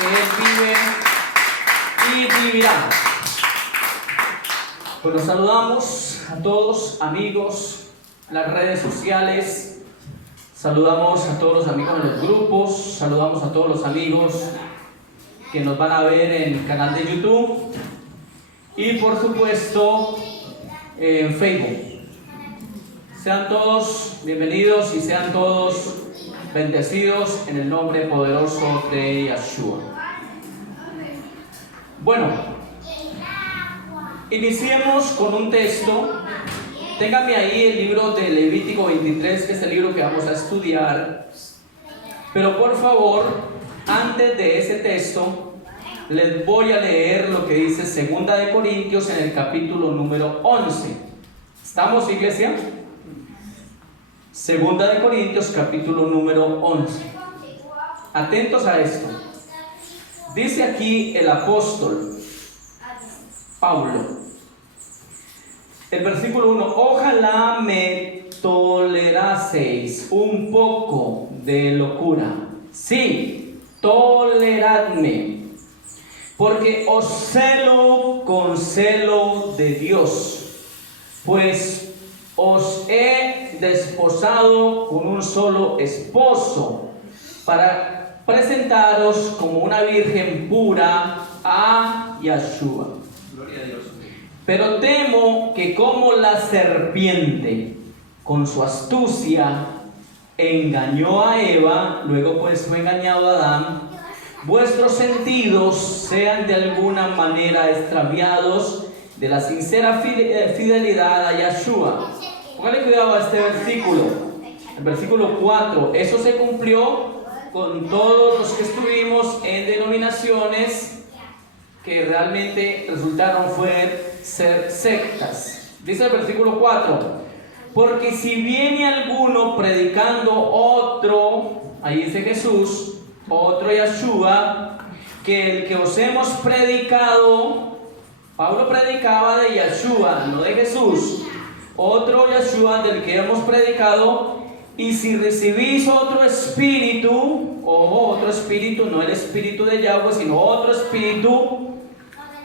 que Él vive y vivirá. Pues los saludamos a todos, amigos, en las redes sociales. Saludamos a todos los amigos en los grupos. Saludamos a todos los amigos que nos van a ver en el canal de YouTube. Y por supuesto, en Facebook. Sean todos bienvenidos y sean todos bendecidos en el nombre poderoso de Yeshua. Bueno, iniciemos con un texto. Ténganme ahí el libro de Levítico 23, que es el libro que vamos a estudiar. Pero por favor, antes de ese texto, les voy a leer lo que dice 2 de Corintios en el capítulo número 11. ¿Estamos, iglesia? 2 de Corintios, capítulo número 11. Atentos a esto. Dice aquí el apóstol Pablo, el versículo 1: ojalá me toleraseis un poco de locura. Sí, toleradme, porque os celo con celo de Dios, pues os he desposado con un solo esposo, para presentaros como una virgen pura a Yeshua. Gloria a Dios. Pero temo que como la serpiente con su astucia engañó a Eva, luego pues fue engañado a Adán, vuestros sentidos sean de alguna manera extraviados de la sincera fidelidad a Yeshua. Póngale cuidado a este versículo, el versículo 4. Eso se cumplió con todos los que estuvimos en denominaciones que realmente resultaron ser sectas. Dice el versículo 4: porque si viene alguno predicando otro, ahí dice Jesús, otro Yeshua, que el que os hemos predicado. Pablo predicaba de Yeshua, no de Jesús. Otro Yeshua del que hemos predicado. Y si recibís otro espíritu, ojo, otro espíritu, no el espíritu de Yahweh, sino otro espíritu,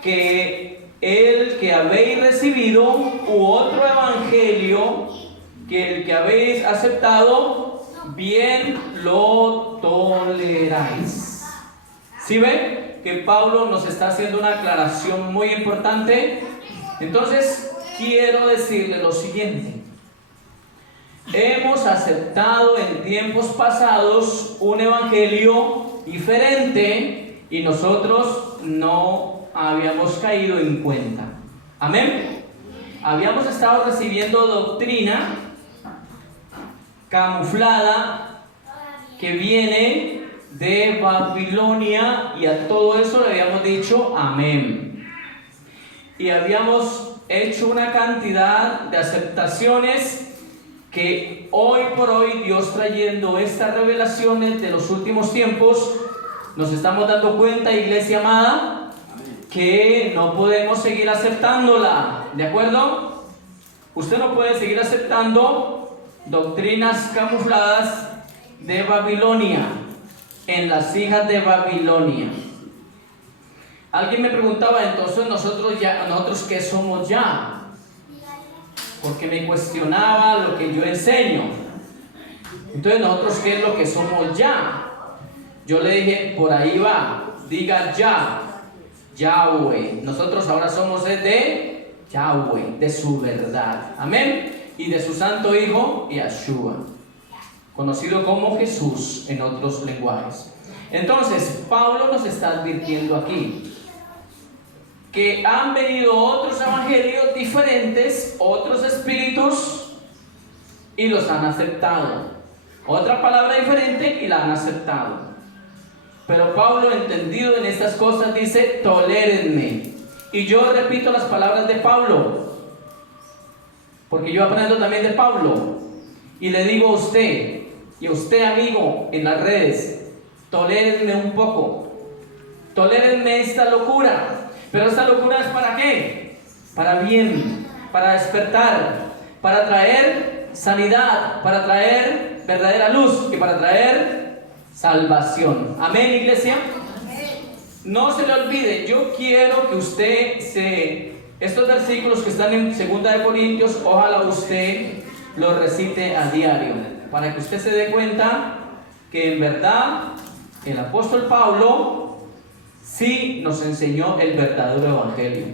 que el que habéis recibido, u otro evangelio, que el que habéis aceptado, bien lo toleráis. ¿Sí ven? Que Pablo nos está haciendo una aclaración muy importante. Entonces, quiero decirle lo siguiente. Hemos aceptado en tiempos pasados un evangelio diferente y nosotros no habíamos caído en cuenta. Amén. Habíamos estado recibiendo doctrina camuflada que viene de Babilonia, y a todo eso le habíamos dicho amén. Y habíamos hecho una cantidad de aceptaciones que hoy por hoy, Dios trayendo estas revelaciones de los últimos tiempos, nos estamos dando cuenta, iglesia amada, que no podemos seguir aceptándola. ¿De acuerdo? Usted no puede seguir aceptando doctrinas camufladas de Babilonia, en las hijas de Babilonia. Alguien me preguntaba, entonces nosotros ¿qué somos ya? Porque me cuestionaba lo que yo enseño. Entonces, ¿nosotros qué es lo que somos ya? Yo le dije, por ahí va, diga ya, Yahweh. Nosotros ahora somos de Yahweh, de su verdad, amén, y de su santo hijo Yeshua, conocido como Jesús en otros lenguajes. Entonces, Pablo nos está advirtiendo aquí que han venido otros evangelios diferentes, otros espíritus, y los han aceptado. Otra palabra diferente y la han aceptado. Pero Pablo, entendido en estas cosas, dice: tolérenme. Y yo repito las palabras de Pablo, porque yo aprendo también de Pablo. Y le digo a usted, y a usted, amigo, en las redes: tolérenme un poco. Tolérenme esta locura. Pero esta locura es ¿para qué? Para bien, para despertar, para traer sanidad, para traer verdadera luz y para traer salvación. Amén, iglesia. no se le olvide, yo quiero que usted estos versículos que están en 2 Corintios, ojalá usted los recite a diario, para que usted se dé cuenta que en verdad el apóstol Pablo sí nos enseñó el verdadero evangelio.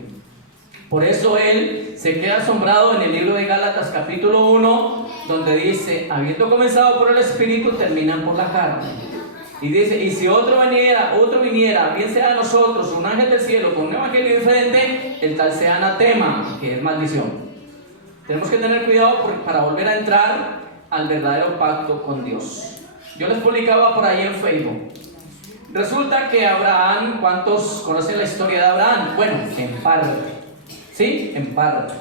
Por eso él se queda asombrado en el libro de Gálatas capítulo 1, donde dice, habiendo comenzado por el Espíritu, terminan por la carne. Y dice, y si otro viniera, bien sea de nosotros, un ángel del cielo con un evangelio diferente, el tal sea anatema, que es maldición. Tenemos que tener cuidado para volver a entrar al verdadero pacto con Dios. Yo les publicaba por ahí en Facebook. Resulta que Abraham, ¿cuántos conocen la historia de Abraham? Bueno, en parte. ¿Sí? En parte.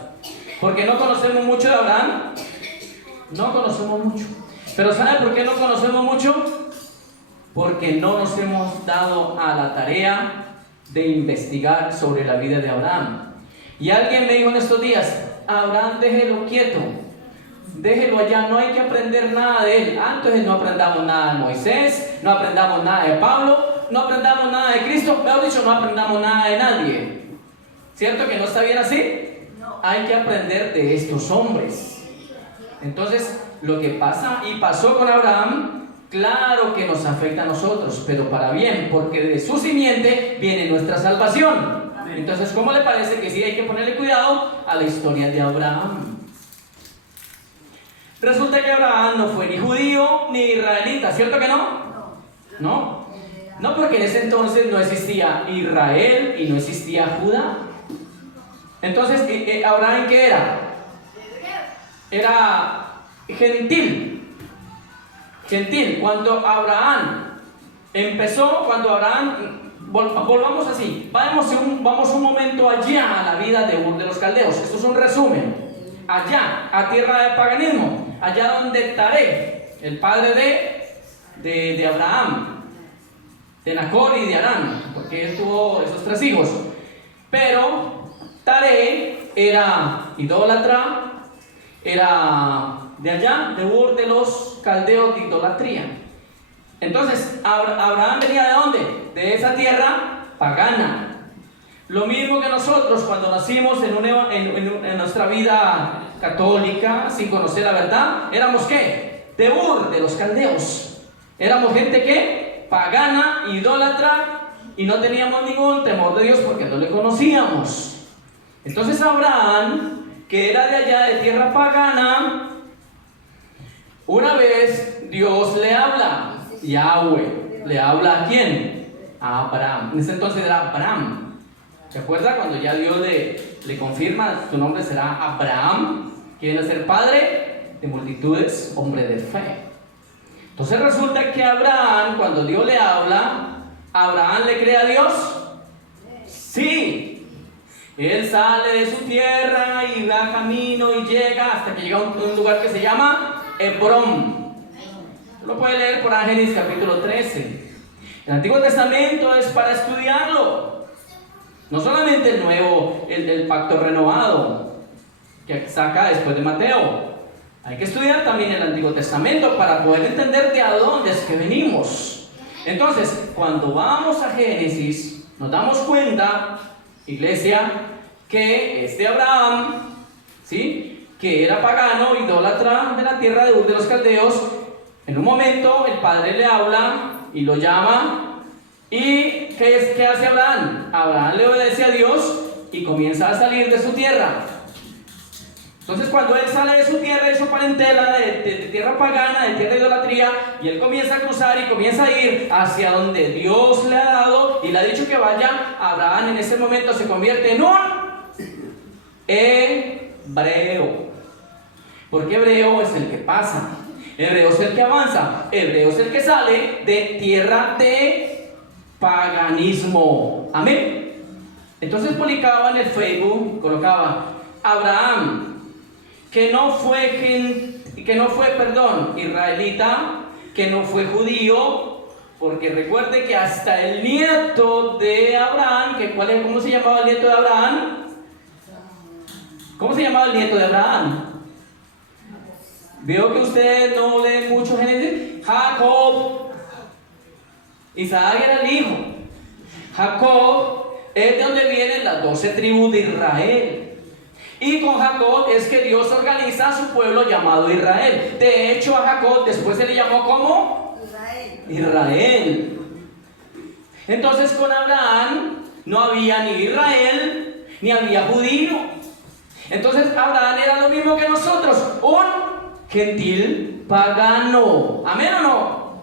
Porque no conocemos mucho de Abraham. No conocemos mucho. Pero ¿saben por qué no conocemos mucho? Porque no nos hemos dado a la tarea de investigar sobre la vida de Abraham. Y alguien me dijo en estos días, Abraham, déjelo quieto, déjelo allá, no hay que aprender nada de él. Entonces no aprendamos nada de Moisés, no aprendamos nada de Pablo, no aprendamos nada de Cristo, mejor dicho, no aprendamos nada de nadie. ¿Cierto que no está bien así? Hay que aprender de estos hombres. Entonces, lo que pasa y pasó con Abraham, claro que nos afecta a nosotros, pero para bien, porque de su simiente viene nuestra salvación. Entonces, ¿cómo le parece que sí hay que ponerle cuidado a la historia de Abraham? Resulta que Abraham no fue ni judío ni israelita, ¿cierto que no? No. No, porque en ese entonces no existía Israel y no existía Judá. Entonces, ¿Abraham qué era? Era gentil. Gentil. Cuando Abraham volvamos así, vamos un momento allá a la vida de Ur de los Caldeos. Esto es un resumen. Allá, a tierra de paganismo, allá donde Taré, el padre de Abraham, de Nacor y de Harán, porque él tuvo esos 3 hijos. Pero Taré era idólatra, era de allá, de Ur de los Caldeos, de idolatría. Entonces, Abraham venía ¿de dónde? De esa tierra pagana. Lo mismo que nosotros cuando nacimos en nuestra vida católica, sin conocer la verdad, éramos ¿qué? De Ur de los Caldeos. Éramos gente ¿qué? Pagana, idólatra, y no teníamos ningún temor de Dios porque no le conocíamos. Entonces Abraham, que era de allá de tierra pagana, una vez Dios le habla, Yahweh, ¿le habla a quién? A Abraham. En ese entonces era Abraham. ¿Se acuerda cuando ya Dios le confirma, su nombre será Abraham, que viene a ser padre de multitudes, hombre de fe? Entonces resulta que Abraham, cuando Dios le habla, ¿Abraham le cree a Dios? Sí. Él sale de su tierra y va camino y llega hasta que llega a un lugar que se llama Hebrón. Lo puede leer por Génesis capítulo 13. El Antiguo Testamento es para estudiarlo. No solamente el nuevo, el pacto renovado que saca después de Mateo. Hay que estudiar también el Antiguo Testamento para poder entender de a dónde es que venimos. Entonces, cuando vamos a Génesis, nos damos cuenta, iglesia, que este Abraham, ¿sí?, que era pagano, idólatra de la tierra de Ur de los Caldeos, en un momento el padre le habla y lo llama. ¿Y qué hace Abraham? Abraham le obedece a Dios y comienza a salir de su tierra. Entonces, cuando él sale de su tierra, de su parentela, de tierra pagana, de tierra de idolatría, y él comienza a cruzar y comienza a ir hacia donde Dios le ha dado y le ha dicho que vaya, Abraham en ese momento se convierte en un hebreo. Porque hebreo es el que pasa, hebreo es el que avanza, hebreo es el que sale de tierra de paganismo. Amén. Entonces publicaba en el Facebook, colocaba Abraham, que no fue israelita, que no fue judío, porque recuerde que hasta el nieto de Abraham, ¿cómo se llamaba el nieto de Abraham? ¿Cómo se llamaba el nieto de Abraham? Veo que usted no lee mucho Génesis. Jacob. Isaac era el hijo. Jacob es de donde vienen las 12 tribus de Israel. Y con Jacob es que Dios organiza a su pueblo llamado Israel. De hecho, a Jacob después se le llamó como Israel. Entonces con Abraham no había ni Israel ni había judío. Entonces Abraham era lo mismo que nosotros, un gentil pagano. ¿Amén o no?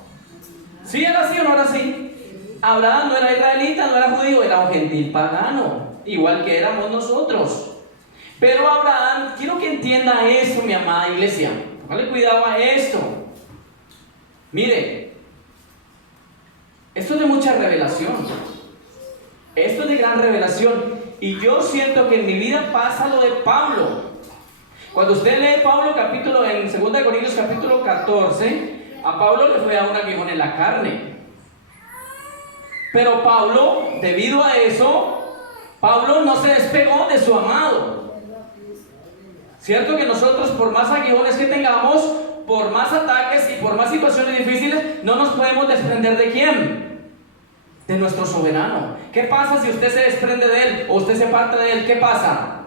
¿Sí era así o no era así? Abraham no era israelita, no era judío, era un gentil pagano, igual que éramos nosotros. Pero Abraham, quiero que entienda eso, mi amada iglesia. Póngale cuidado a esto. Mire, esto es de mucha revelación. Esto es de gran revelación. Y yo siento que en mi vida pasa lo de Pablo. Cuando usted lee Pablo capítulo en 2 Corintios capítulo 14, a Pablo le fue a un aguijón en la carne. Pero Pablo, debido a eso, Pablo no se despegó de su amado. Cierto que nosotros, por más aguijones que tengamos, por más ataques y por más situaciones difíciles, no nos podemos desprender de ¿quién? De nuestro soberano. ¿Qué pasa si usted se desprende de él o usted se aparta de él? ¿Qué pasa?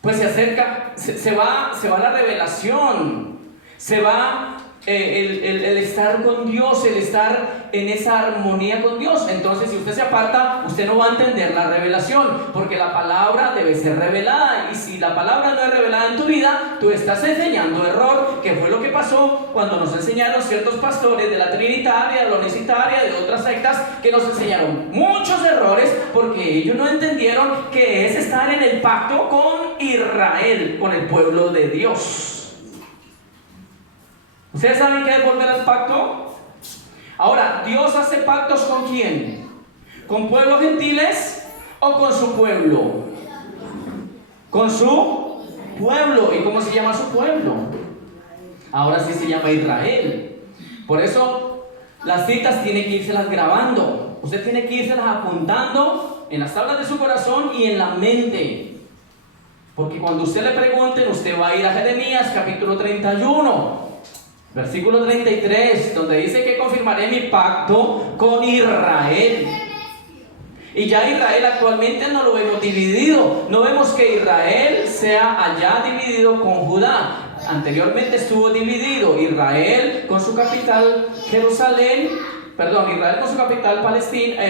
Pues se acerca, se va la revelación, se va el estar con Dios, el estar en esa armonía con Dios. Entonces, si usted se aparta, usted no va a entender la revelación, porque la palabra debe ser revelada. Y si la palabra no es revelada en tu vida, tú estás enseñando error, que fue lo que pasó cuando nos enseñaron ciertos pastores de la Trinitaria, de la Unicitaria, de otras sectas, que nos enseñaron muchos errores, porque ellos no entendieron que es estar en el pacto con Israel, con el pueblo de Dios. ¿Ustedes saben qué es volver al pacto? Ahora, ¿Dios hace pactos con quién? ¿Con pueblos gentiles o con su pueblo? Con su pueblo. ¿Y cómo se llama su pueblo? Ahora sí se llama Israel. Por eso las citas tiene que irselas grabando. Usted tiene que irselas apuntando en las tablas de su corazón y en la mente. Porque cuando usted le pregunten, usted va a ir a Jeremías capítulo 31. Versículo 33, donde dice que confirmaré mi pacto con Israel. Y ya Israel actualmente no lo vemos dividido. No vemos que Israel sea allá dividido con Judá. Anteriormente estuvo dividido Israel con su capital Jerusalén, Israel con su capital Palestina,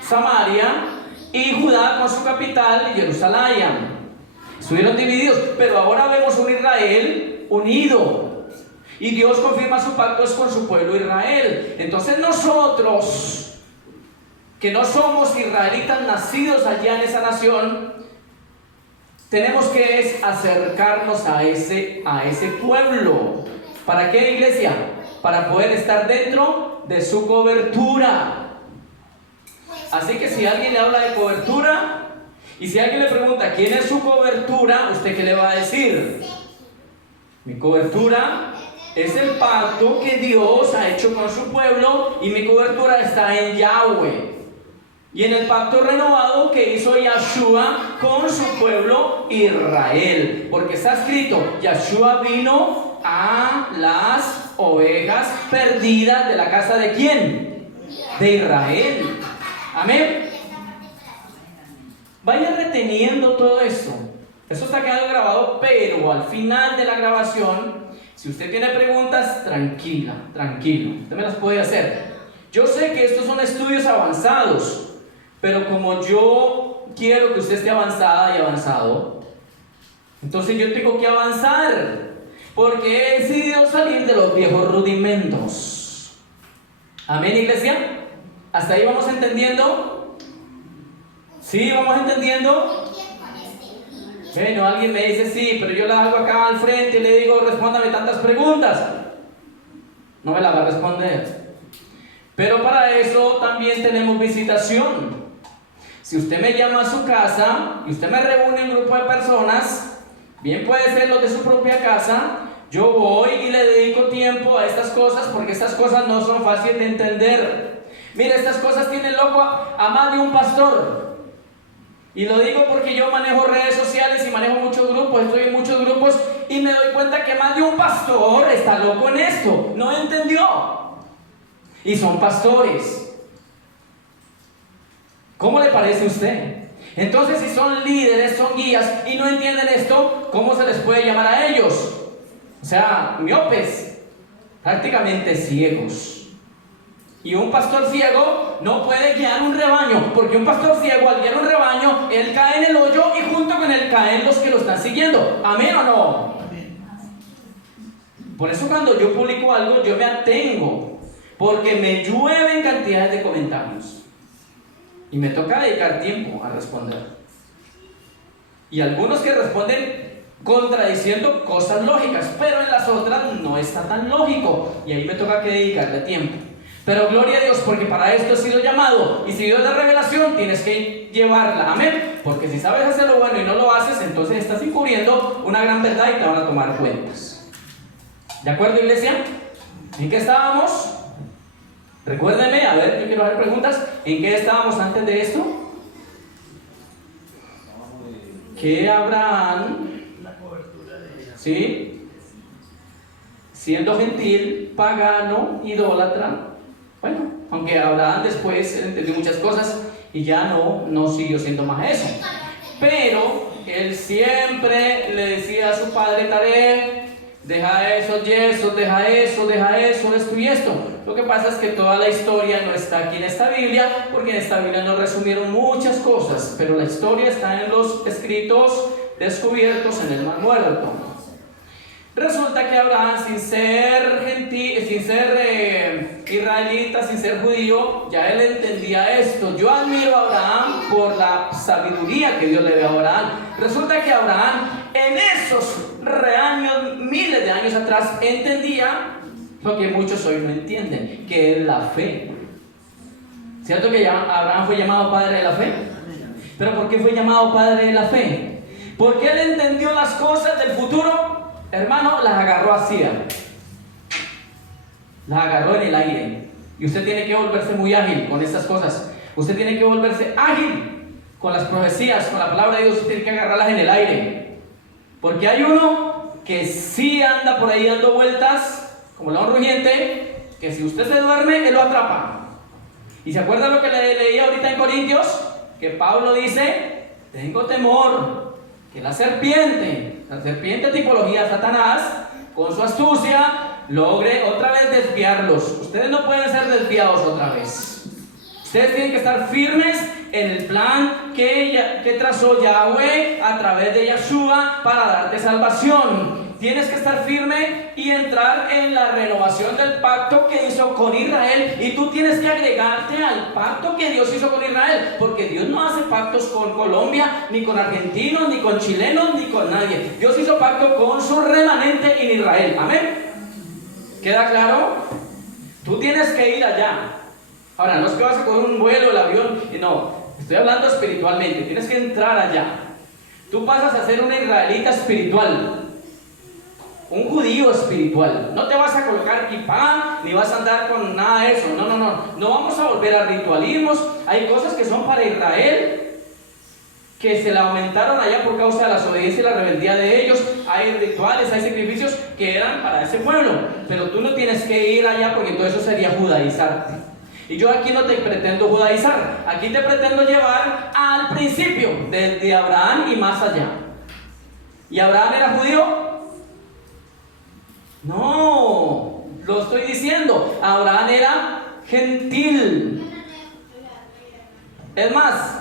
Samaria, y Judá con su capital Jerusalén. Estuvieron divididos, pero ahora vemos un Israel unido, y Dios confirma su pacto es con su pueblo Israel. Entonces nosotros, que no somos israelitas nacidos allá en esa nación, tenemos que acercarnos a ese pueblo. ¿Para qué, iglesia? Para poder estar dentro de su cobertura. Así que si alguien le habla de cobertura, y si alguien le pregunta quién es su cobertura, ¿usted qué le va a decir? Mi cobertura es el pacto que Dios ha hecho con su pueblo, y mi cobertura está en Yahweh y en el pacto renovado que hizo Yahshua con su pueblo Israel, porque está escrito: Yahshua vino a las ovejas perdidas de la casa ¿de quién? De Israel. Amén. Vaya reteniendo todo esto. Eso está quedando grabado, pero al final de la grabación, si usted tiene preguntas, tranquilo, usted me las puede hacer. Yo sé que estos son estudios avanzados, pero como yo quiero que usted esté avanzada y avanzado, entonces yo tengo que avanzar, porque he decidido salir de los viejos rudimentos. Amén, iglesia. ¿Hasta ahí vamos entendiendo? ¿Sí, vamos entendiendo? Bueno, alguien me dice sí, pero yo la hago acá al frente y le digo: respóndame tantas preguntas. No me la va a responder. Pero para eso también tenemos visitación. Si usted me llama a su casa y usted me reúne en un grupo de personas, bien puede ser los de su propia casa, yo voy y le dedico tiempo a estas cosas, porque estas cosas no son fáciles de entender. Mira, estas cosas tienen loco a más de un pastor. Y lo digo porque yo manejo redes sociales y manejo muchos grupos, estoy en muchos grupos, y me doy cuenta que más de un pastor está loco en esto, no entendió. Y son pastores. ¿Cómo le parece a usted? Entonces, si son líderes, son guías y no entienden esto, ¿cómo se les puede llamar a ellos? O sea, miopes, prácticamente ciegos. Y un pastor ciego no puede guiar un rebaño, porque un pastor ciego al guiar un rebaño, él cae en el hoyo y junto con él caen los que lo están siguiendo. ¿Amén o no? Por eso cuando yo publico algo, yo me atengo, porque me llueven cantidades de comentarios. Y me toca dedicar tiempo a responder. Y algunos que responden contradiciendo cosas lógicas, pero en las otras no está tan lógico. Y ahí me toca que dedicarle tiempo. Pero gloria a Dios, porque para esto he sido llamado. Y si Dios da revelación, tienes que llevarla. Amén. Porque si sabes hacer lo bueno y no lo haces, entonces estás encubriendo una gran verdad y te van a tomar cuentas. ¿De acuerdo, iglesia? ¿En qué estábamos? Recuérdenme, a ver, yo quiero hacer preguntas. ¿En qué estábamos antes de esto? Que Abraham, ¿sí? Siendo gentil, pagano, idólatra. Bueno, aunque Abraham después entendió muchas cosas y ya no siguió siendo más eso. Pero él siempre le decía a su padre Taré: deja eso, yeso, deja eso, esto y esto. Lo que pasa es que toda la historia no está aquí en esta Biblia, porque en esta Biblia nos resumieron muchas cosas, pero la historia está en los escritos descubiertos en el Mar Muerto. Resulta que Abraham, sin ser gentil, sin ser israelita, sin ser judío, ya él entendía esto. Yo admiro a Abraham por la sabiduría que Dios le dio a Abraham. Resulta que Abraham, en esos años, miles de años atrás, entendía lo que muchos hoy no entienden, que es la fe. ¿Cierto que Abraham fue llamado padre de la fe? ¿Pero por qué fue llamado padre de la fe? Porque él entendió las cosas del futuro. Hermano, las agarró así, las agarró en el aire. Y usted tiene que volverse muy ágil con estas cosas. Usted tiene que volverse ágil con las profecías, con la palabra de Dios. Usted tiene que agarrarlas en el aire. Porque hay uno que sí anda por ahí dando vueltas, como león rugiente, que si usted se duerme, él lo atrapa. ¿Y se acuerda lo que le leí ahorita en Corintios? Que Pablo dice: tengo temor que la serpiente tipología de Satanás, con su astucia, logre otra vez desviarlos. Ustedes no pueden ser desviados otra vez. Ustedes tienen que estar firmes en el plan que trazó Yahweh a través de Yeshua para darte salvación. Tienes que estar firme y entrar en la renovación del pacto que hizo con Israel. Y tú tienes que agregarte al pacto que Dios hizo con Israel. Porque Dios no hace pactos con Colombia, ni con argentinos, ni con chilenos, ni con nadie. Dios hizo pacto con su remanente en Israel. Amén. ¿Queda claro? Tú tienes que ir allá. Ahora, no es que vas a coger un vuelo, el avión. No, estoy hablando espiritualmente. Tienes que entrar allá. Tú pasas a ser un israelita espiritual. Un judío espiritual. No te vas a colocar kipá, ni vas a andar con nada de eso. No vamos a volver a ritualismos. Hay cosas que son para Israel, que se la aumentaron allá por causa de la desobediencia y la rebeldía de ellos. Hay rituales, hay sacrificios que eran para ese pueblo. Pero tú no tienes que ir allá, porque todo eso sería judaizarte. Y yo aquí no te pretendo judaizar. Aquí te pretendo llevar al principio, desde Abraham y más allá. ¿Y Abraham era judío? No, lo estoy diciendo. Abraham era gentil. Es más,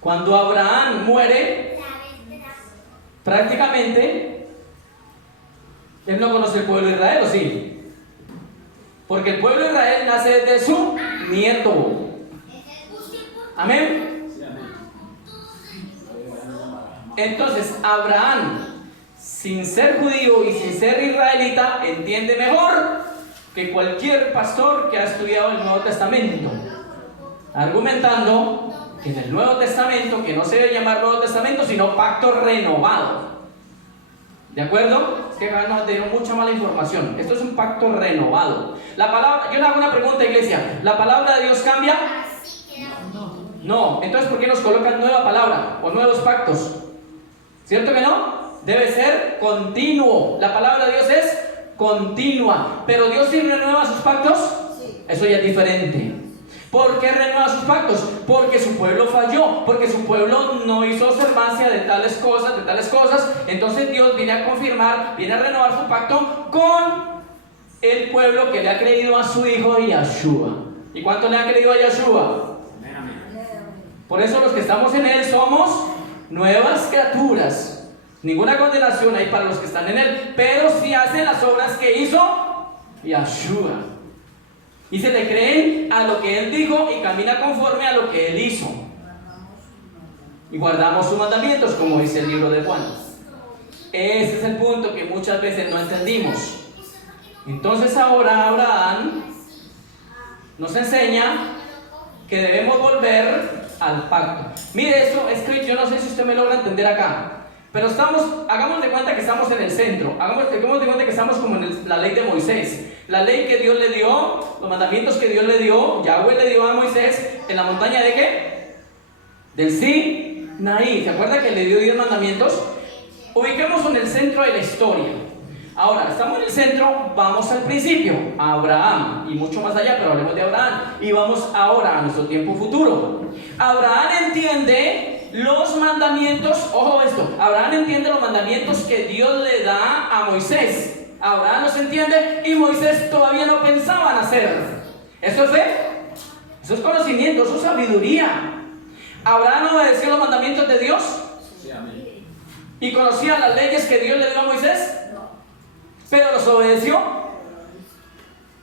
cuando Abraham muere, prácticamente él no conoce el pueblo de Israel, ¿o sí? Porque el pueblo de Israel nace de su nieto. Amén. Entonces Abraham, sin ser judío y sin ser israelita, entiende mejor que cualquier pastor que ha estudiado el Nuevo Testamento, argumentando que en el Nuevo Testamento, que no se debe llamar Nuevo Testamento, sino pacto renovado. ¿De acuerdo? Es que acá nos dieron mucha mala información. Esto es un pacto renovado. La palabra, yo le hago una pregunta, iglesia. ¿La palabra de Dios cambia? No. Entonces, ¿por qué nos colocan nueva palabra o nuevos pactos? ¿Cierto que no? Debe ser continuo. La palabra de Dios es continua. Pero Dios sí renueva sus pactos. Eso ya es diferente. ¿Por qué renueva sus pactos? Porque su pueblo falló, porque su pueblo no hizo observancia de tales cosas. Entonces Dios viene a confirmar, viene a renovar su pacto con el pueblo que le ha creído a su hijo Yahshua. ¿Y cuánto le han creído a Yahshua? Por eso los que estamos en él somos nuevas criaturas. Ninguna condenación hay para los que están en él, pero si hacen las obras que hizo Yahshua. Y se le creen a lo que él dijo y camina conforme a lo que él hizo. Y guardamos sus mandamientos, como dice el libro de Juan. Ese es el punto que muchas veces no entendimos. Entonces ahora Abraham nos enseña que debemos volver al pacto. Mire, esto es que yo no sé si usted me logra entender acá. Pero hagamos de cuenta que estamos en el centro. Hagamos de cuenta que estamos como en la ley de Moisés. La ley que Dios le dio, los mandamientos que Dios le dio, Yahweh le dio a Moisés en la montaña de ¿qué? Del Sinaí. ¿Se acuerda que le dio 10 mandamientos? Ubiquemos en el centro de la historia. Ahora, estamos en el centro, vamos al principio, a Abraham, y mucho más allá, pero hablemos de Abraham. Y vamos ahora a nuestro tiempo futuro. Abraham entiende los mandamientos, ojo esto, Abraham entiende los mandamientos que Dios le da a Moisés. Abraham los entiende y Moisés todavía no pensaba en hacer. ¿Eso es fe? Eso es conocimiento, eso es sabiduría. ¿Abraham obedeció los mandamientos de Dios? Sí, amén. ¿Y conocía las leyes que Dios le dio a Moisés? ¿Pero los obedeció?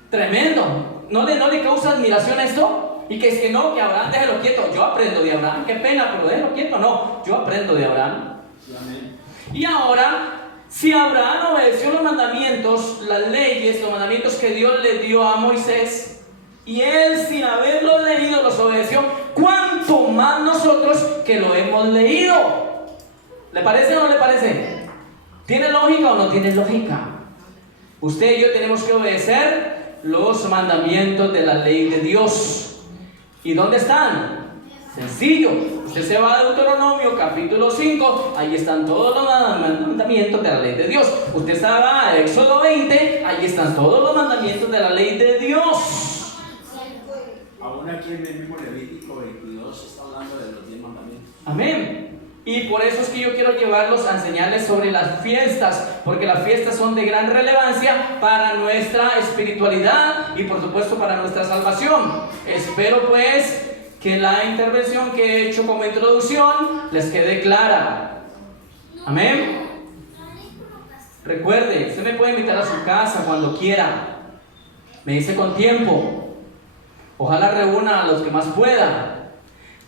Tremendo. ¿No le causa admiración esto? Y que es que no, que Abraham déjelo quieto. Yo aprendo de Abraham. Qué pena, pero déjelo quieto. No, yo aprendo de Abraham. Sí, amén. Y ahora, si Abraham obedeció los mandamientos, las leyes, los mandamientos que Dios le dio a Moisés, y él sin haberlos leído los obedeció, ¿cuánto más nosotros que lo hemos leído? ¿Le parece o no le parece? ¿Tiene lógica o no tiene lógica? Usted y yo tenemos que obedecer los mandamientos de la ley de Dios. ¿Y dónde están? Sencillo. Usted se va a Deuteronomio capítulo 5, ahí están todos los mandamientos de la ley de Dios. Usted se va a Éxodo 20, ahí están todos los mandamientos de la ley de Dios. Aún aquí en el mismo Levítico 22 está hablando de los 10 mandamientos. Amén. Y por eso es que yo quiero llevarlos a enseñarles sobre las fiestas, porque las fiestas son de gran relevancia para nuestra espiritualidad y por supuesto para nuestra salvación. Espero pues que la intervención que he hecho como introducción les quede clara. Amén. Recuerde, usted me puede invitar a su casa cuando quiera. Me dice con tiempo. Ojalá reúna a los que más pueda.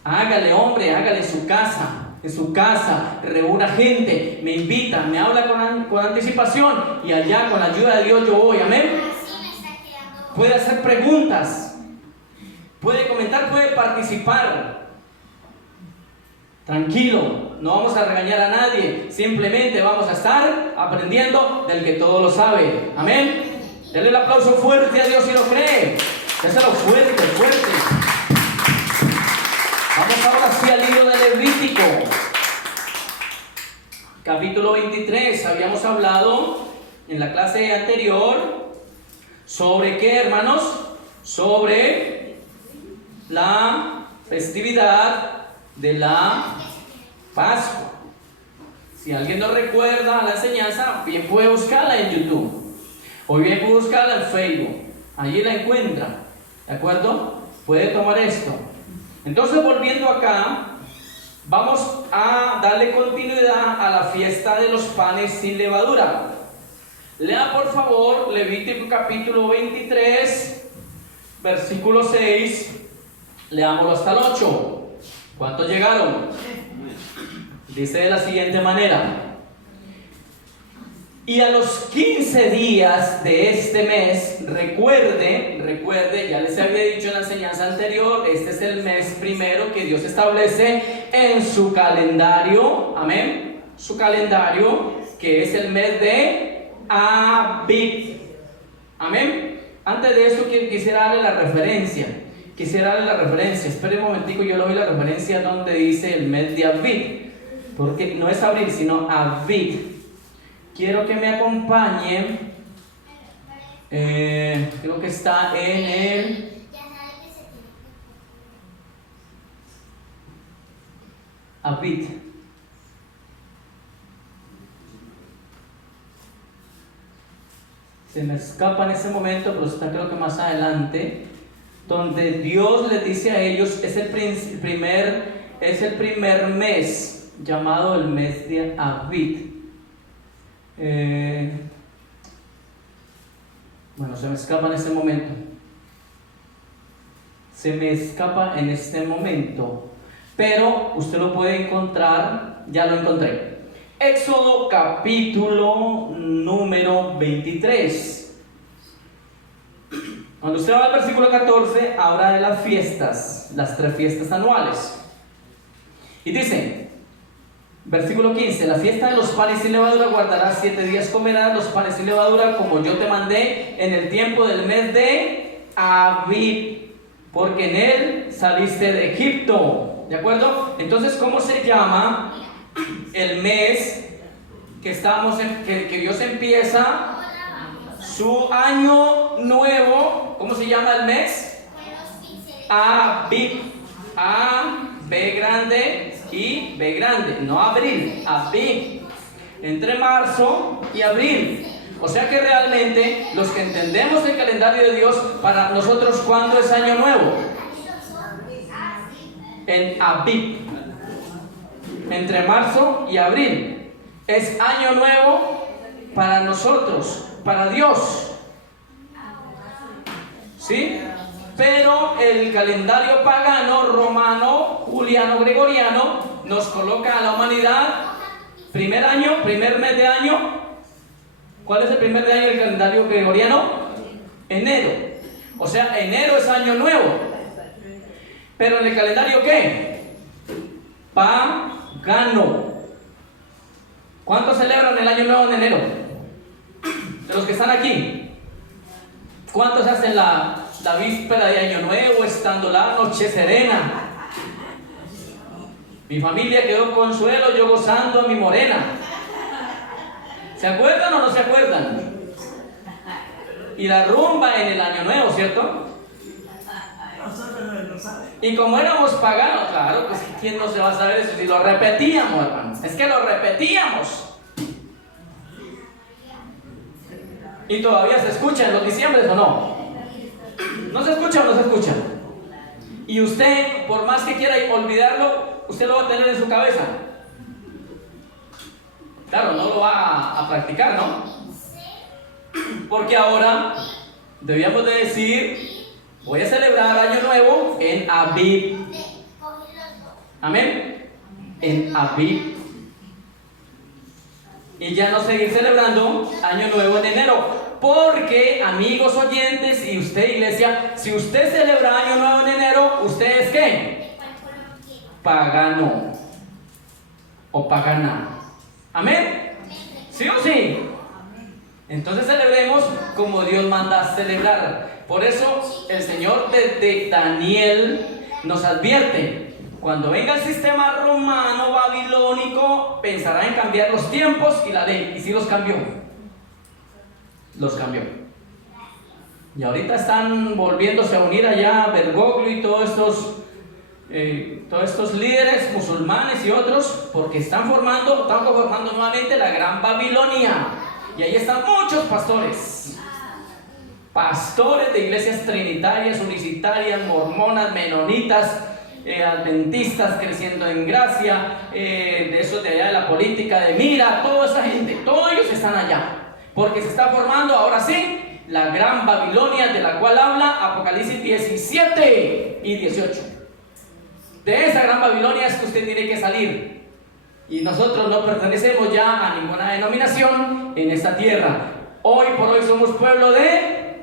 Hágale, hombre, hágale en su casa. En su casa, reúna gente, me invita, me habla con anticipación y allá con la ayuda de Dios yo voy, amén. Puede hacer preguntas, puede comentar, puede participar. Tranquilo, no vamos a regañar a nadie, simplemente vamos a estar aprendiendo del que todo lo sabe, amén. Denle el aplauso fuerte a Dios si lo cree. Déselo fuerte, fuerte. Vamos ahora sí al libro de Levítico, capítulo 23. Habíamos hablado en la clase anterior sobre qué, hermanos, sobre la festividad de la Pascua. Si alguien no recuerda la enseñanza, bien puede buscarla en YouTube o bien puede buscarla en Facebook, allí la encuentra, ¿de acuerdo? Puede tomar esto. Entonces, volviendo acá, vamos a darle continuidad a la fiesta de los panes sin levadura. Lea por favor Levítico capítulo 23, versículo 6, leámoslo hasta el 8. ¿Cuántos llegaron? Dice de la siguiente manera: y a los 15 días de este mes, recuerde, ya les había dicho en la enseñanza anterior, este es el mes primero que Dios establece en su calendario, amén, su calendario, que es el mes de Abib, amén. Antes de eso quisiera darle la referencia, espere un momentico, yo le doy la referencia donde dice el mes de Abib, porque no es abril, sino Abib. Quiero que me acompañe, creo que está en el Abid. Se me escapa en ese momento, pero está creo que más adelante, donde Dios les dice a ellos, es el primer mes, llamado el mes de Abid. Bueno, se me escapa en este momento. Pero usted lo puede encontrar, ya lo encontré. Éxodo capítulo número 23. Cuando usted va al versículo 14, habla de las fiestas, las 3 fiestas anuales. Y dice, versículo 15, la fiesta de los panes sin levadura guardarás 7 días, comerás los panes sin levadura como yo te mandé en el tiempo del mes de Abib, porque en él saliste de Egipto. ¿De acuerdo? Entonces, ¿cómo se llama el mes que que Dios empieza su año nuevo? ¿Cómo se llama el mes? Abib. A, B grande y B grande, no abril, Abib. Entre marzo y abril. O sea que realmente los que entendemos el calendario de Dios, para nosotros, ¿cuándo es año nuevo? En Abib. Entre marzo y abril. Es año nuevo para nosotros, para Dios. ¿Sí? Pero el calendario pagano, romano, juliano, gregoriano, nos coloca a la humanidad, primer año, primer mes de año. ¿Cuál es el primer de año del calendario gregoriano? Enero. O sea, enero es año nuevo. Pero en el calendario, ¿qué? Pagano. ¿Cuántos celebran el año nuevo en enero? De los que están aquí. ¿Cuántos hacen la víspera de año nuevo, estando la noche serena? Mi familia quedó consuelo, yo gozando a mi morena. ¿Se acuerdan o no se acuerdan? Y la rumba en el año nuevo, ¿cierto? Y como éramos paganos, claro, pues ¿quién no se va a saber eso? Si lo repetíamos, hermanos. Es que lo repetíamos. ¿Y todavía se escuchan los diciembres o no? ¿No se escucha o no se escucha? Y usted, por más que quiera olvidarlo, usted lo va a tener en su cabeza. Claro, no lo va a practicar, ¿no? Porque ahora debíamos de decir, voy a celebrar Año Nuevo en Abib. Amén. En Abib. Y ya no seguir celebrando Año Nuevo en enero. Porque, amigos oyentes y usted, iglesia, si usted celebra Año Nuevo en enero, ¿usted es qué? Pagano. O pagana. ¿Amén? ¿Sí o sí? Entonces celebremos como Dios manda a celebrar. Por eso el Señor desde Daniel nos advierte: cuando venga el sistema romano babilónico, pensará en cambiar los tiempos y la ley. Y sí los cambió. Los cambió. Y ahorita están volviéndose a unir allá Bergoglio y todos estos líderes musulmanes y otros, porque están conformando nuevamente la Gran Babilonia. Y ahí están muchos pastores de iglesias trinitarias, unicitarias, mormonas, menonitas, adventistas, creciendo en gracia, de esos de allá de la política, de mira, toda esa gente, todos ellos están allá, porque se está formando ahora sí la Gran Babilonia, de la cual habla Apocalipsis 17 y 18. De esa Gran Babilonia es que usted tiene que salir. Y nosotros no pertenecemos ya a ninguna denominación en esta tierra. Hoy por hoy somos pueblo de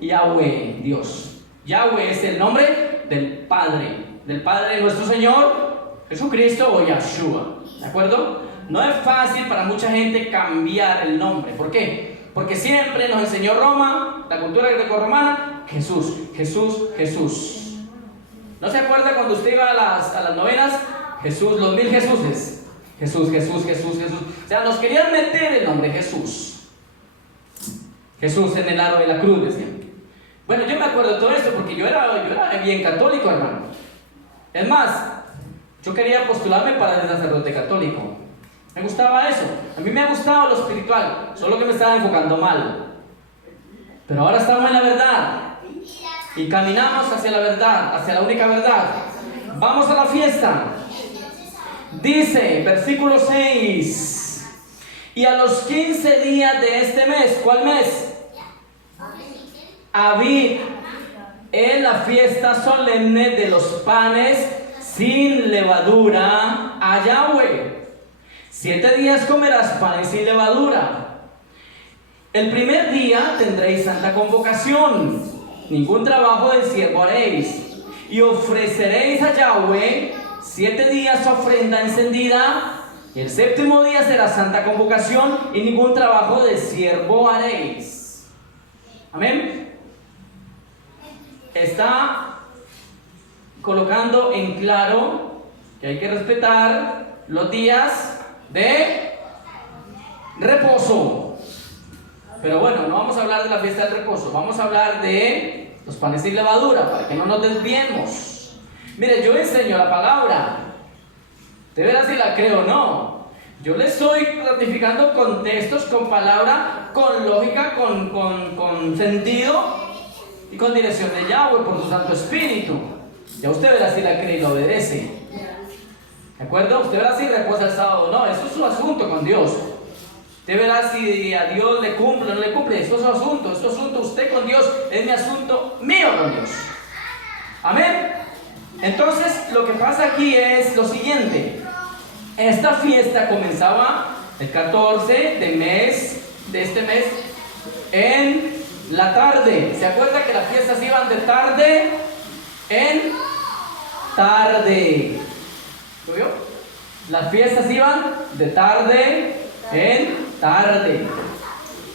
Yahweh, Dios. Yahweh es el nombre del Padre de nuestro Señor Jesucristo o Yahshua. ¿De acuerdo? No es fácil para mucha gente cambiar el nombre. ¿Por qué? Porque siempre nos enseñó Roma, la cultura grecorromana, Jesús, Jesús, Jesús. ¿No se acuerda cuando usted iba a las novenas? Jesús, los 1000 Jesuses. Jesús, Jesús, Jesús, Jesús. O sea, nos querían meter el nombre Jesús. Jesús en el aro de la cruz, decían. Bueno, yo me acuerdo de todo esto porque yo era bien católico, hermano. Es más, Yo quería postularme para el sacerdote católico. Me gustaba eso. A mí me ha gustado lo espiritual, solo que me estaba enfocando mal. Pero ahora estamos en la verdad y caminamos hacia la verdad, hacia la única verdad. Vamos a la fiesta. Dice, versículo 6: y a los 15 días de este mes, ¿cuál mes? Abib, en la fiesta solemne de los panes sin levadura a Yahweh. 7 días comerás panes sin levadura. El primer día tendréis santa convocación, ningún trabajo del siervo haréis, y ofreceréis a Yahweh 7 días ofrenda encendida, y el 7º día será santa convocación, y ningún trabajo del siervo haréis. Amén. Está colocando en claro que hay que respetar los días de reposo. Pero bueno, no vamos a hablar de la fiesta del reposo, vamos a hablar de los panes sin levadura, para que no nos desviemos. Mire, yo enseño la palabra, de veras si la creo o no. Yo le estoy ratificando con textos, con palabra, con lógica, con sentido y con dirección de Yahweh por su Santo Espíritu. Ya usted verá si la cree y la obedece. ¿De acuerdo? Usted verá si reposa el sábado o no. Eso es su asunto con Dios. Usted verá si a Dios le cumple o no le cumple. Eso es su asunto. Es su asunto usted con Dios. Es mi asunto mío con Dios. Amén. Entonces, lo que pasa aquí es lo siguiente. Esta fiesta comenzaba el 14 de este mes en la tarde. ¿Se acuerda que las fiestas iban de tarde en tarde? ¿Lo vio? Las fiestas iban de tarde en tarde.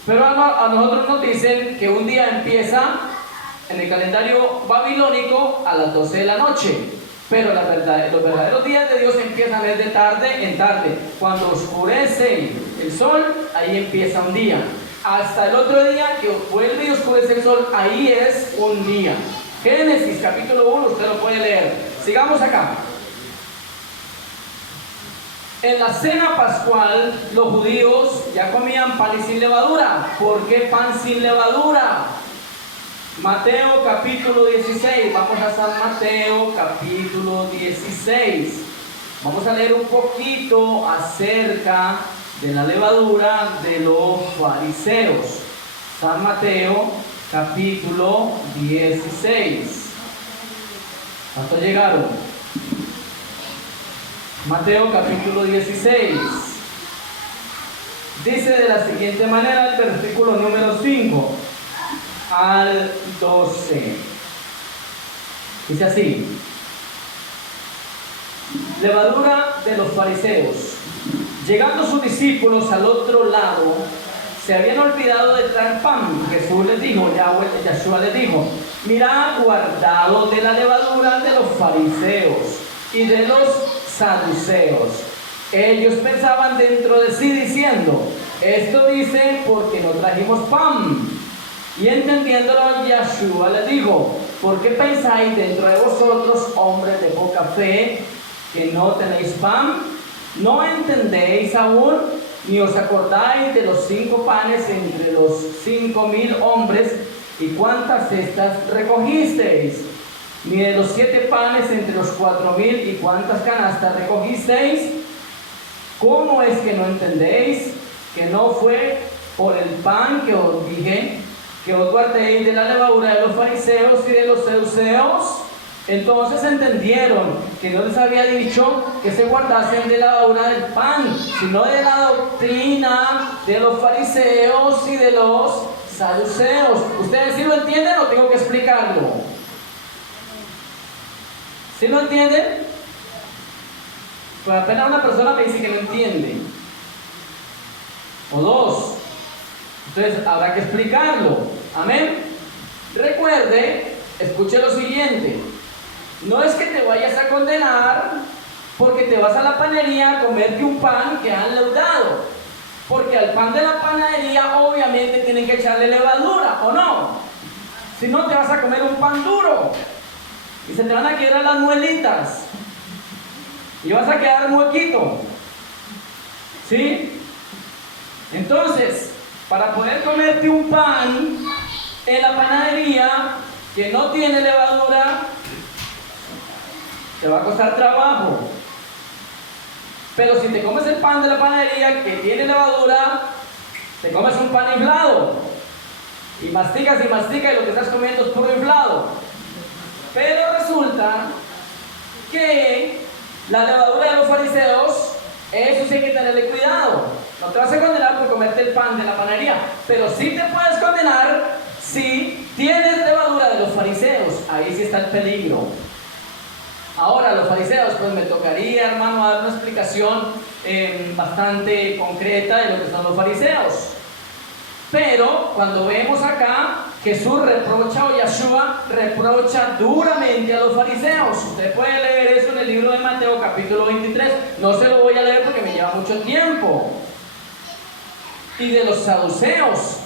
Pero a nosotros nos dicen que un día empieza en el calendario babilónico a las 12 de la noche. Pero los verdaderos días de Dios empiezan de tarde en tarde. Cuando oscurece el sol, ahí empieza un día. Hasta el otro día que vuelve y oscurece el sol, ahí es un día. Génesis capítulo 1, usted lo puede leer. Sigamos acá. En la cena pascual, los judíos ya comían pan sin levadura. ¿Por qué pan sin levadura? Mateo capítulo 16. Vamos a San Mateo capítulo 16. Vamos a leer un poquito acerca de la levadura de los fariseos. San Mateo capítulo 16. ¿Cuántos llegaron? Mateo capítulo 16. Dice de la siguiente manera el versículo número 5 al 12. Dice así: levadura de los fariseos. Llegando sus discípulos al otro lado, se habían olvidado de traer pan. Jesús les dijo, Yahshua les dijo: mirad, guardado de la levadura de los fariseos y de los saduceos. Ellos pensaban dentro de sí diciendo: esto dice porque no trajimos pan. Y entendiéndolo, Yahshua les dijo: ¿por qué pensáis dentro de vosotros, hombres de poca fe, que no tenéis pan? ¿No entendéis aún, ni os acordáis de los 5 panes entre los 5,000 hombres, y cuántas cestas recogisteis? Ni de los 7 panes entre los 4,000, y cuántas canastas recogisteis? ¿Cómo es que no entendéis que no fue por el pan que os dije que os guardéis de la levadura de los fariseos y de los saduceos? Entonces entendieron que no les había dicho que se guardasen de la levadura del pan, sino de la doctrina de los fariseos y de los saduceos. ¿Ustedes sí lo entienden o tengo que explicarlo? ¿Sí lo entienden? Pues apenas una persona me dice que no entiende, o 2. Entonces habrá que explicarlo. Amén. Recuerde, escuche lo siguiente: no es que te vayas a condenar porque te vas a la panadería a comerte un pan que han leudado, porque al pan de la panadería obviamente tienen que echarle levadura, ¿o no? Si no, te vas a comer un pan duro y se te van a quedar las muelitas. y vas a quedar un huequito. ¿Sí? Entonces, para poder comerte un pan en la panadería que no tiene levadura, te va a costar trabajo. Pero si te comes el pan de la panadería que tiene levadura, te comes un pan inflado. Y masticas y masticas y lo que estás comiendo es puro inflado. Pero resulta que la levadura de los fariseos, eso sí hay que tenerle cuidado. No te vas a condenar por comerte el pan de la panadería, pero sí te puedes condenar si tienes levadura de los fariseos. Ahí sí está el peligro. Ahora, los fariseos, pues me tocaría, hermano, dar una explicación bastante concreta de lo que son los fariseos. Pero cuando vemos acá, Jesús reprocha, o Yeshua reprocha duramente a los fariseos. Usted puede leer eso en el libro de Mateo, capítulo 23. No se lo voy a leer porque me lleva mucho tiempo. Y de los saduceos.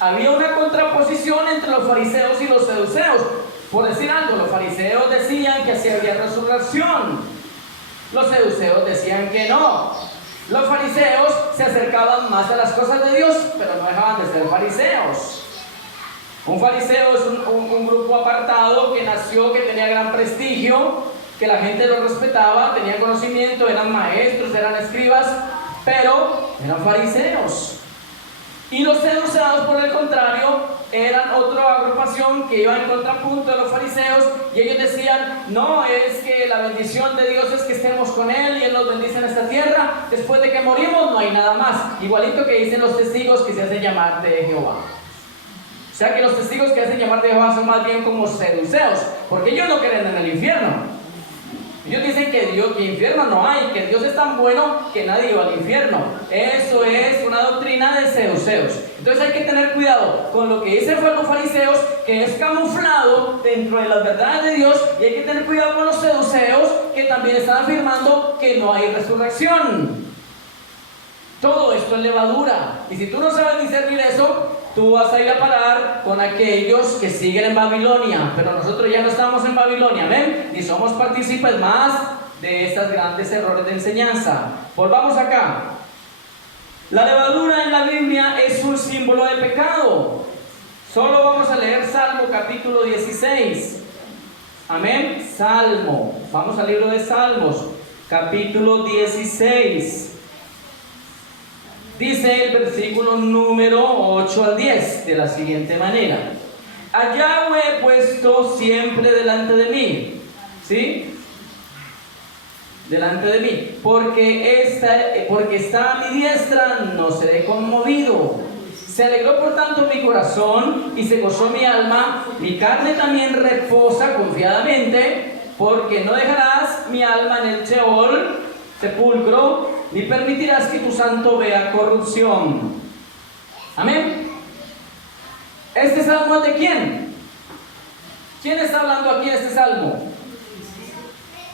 Había una contraposición entre los fariseos y los saduceos. Por decir algo, los fariseos decían que así había resurrección. Los saduceos decían que no. Los fariseos se acercaban más a las cosas de Dios, pero no dejaban de ser fariseos. Un fariseo es un grupo apartado que nació, que tenía gran prestigio, que la gente lo respetaba, tenía conocimiento, eran maestros, eran escribas, pero eran fariseos. Y los saduceos, por el contrario, eran otra agrupación que iba en contrapunto de los fariseos, y ellos decían: no, es que la bendición de Dios es que estemos con Él y Él nos bendice en esta tierra, después de que morimos no hay nada más. Igualito que dicen los testigos que se hacen llamar de Jehová. O sea que los testigos que hacen llamar de Jehová son más bien como saduceos, porque ellos no creen en el infierno. Ellos dicen que infierno no hay, que Dios es tan bueno que nadie va al infierno. Eso es una doctrina de saduceos. Entonces hay que tener cuidado con lo que dicen los fariseos, que es camuflado dentro de las verdades de Dios, y hay que tener cuidado con los saduceos, que también están afirmando que no hay resurrección. Todo esto es levadura, y si tú no sabes discernir eso, tú vas a ir a parar con aquellos que siguen en Babilonia. Pero nosotros ya no estamos en Babilonia, ¿ven? Y somos partícipes más de estos grandes errores de enseñanza. Volvamos acá. La levadura en la Biblia es un símbolo de pecado. Solo vamos a leer Salmo capítulo 16. Amén. Salmo. Vamos al libro de Salmos, capítulo 16. Dice el versículo número 8 al 10 de la siguiente manera: a Yahweh he puesto siempre delante de mí, ¿sí? Delante de mí, porque está a mi diestra, no seré conmovido. Se alegró por tanto mi corazón y se gozó mi alma, mi carne también reposa confiadamente, porque no dejarás mi alma en el Sheol, sepulcro, ni permitirás que tu santo vea corrupción. Amén. ¿Este salmo es de quién? ¿Quién está hablando aquí en este salmo?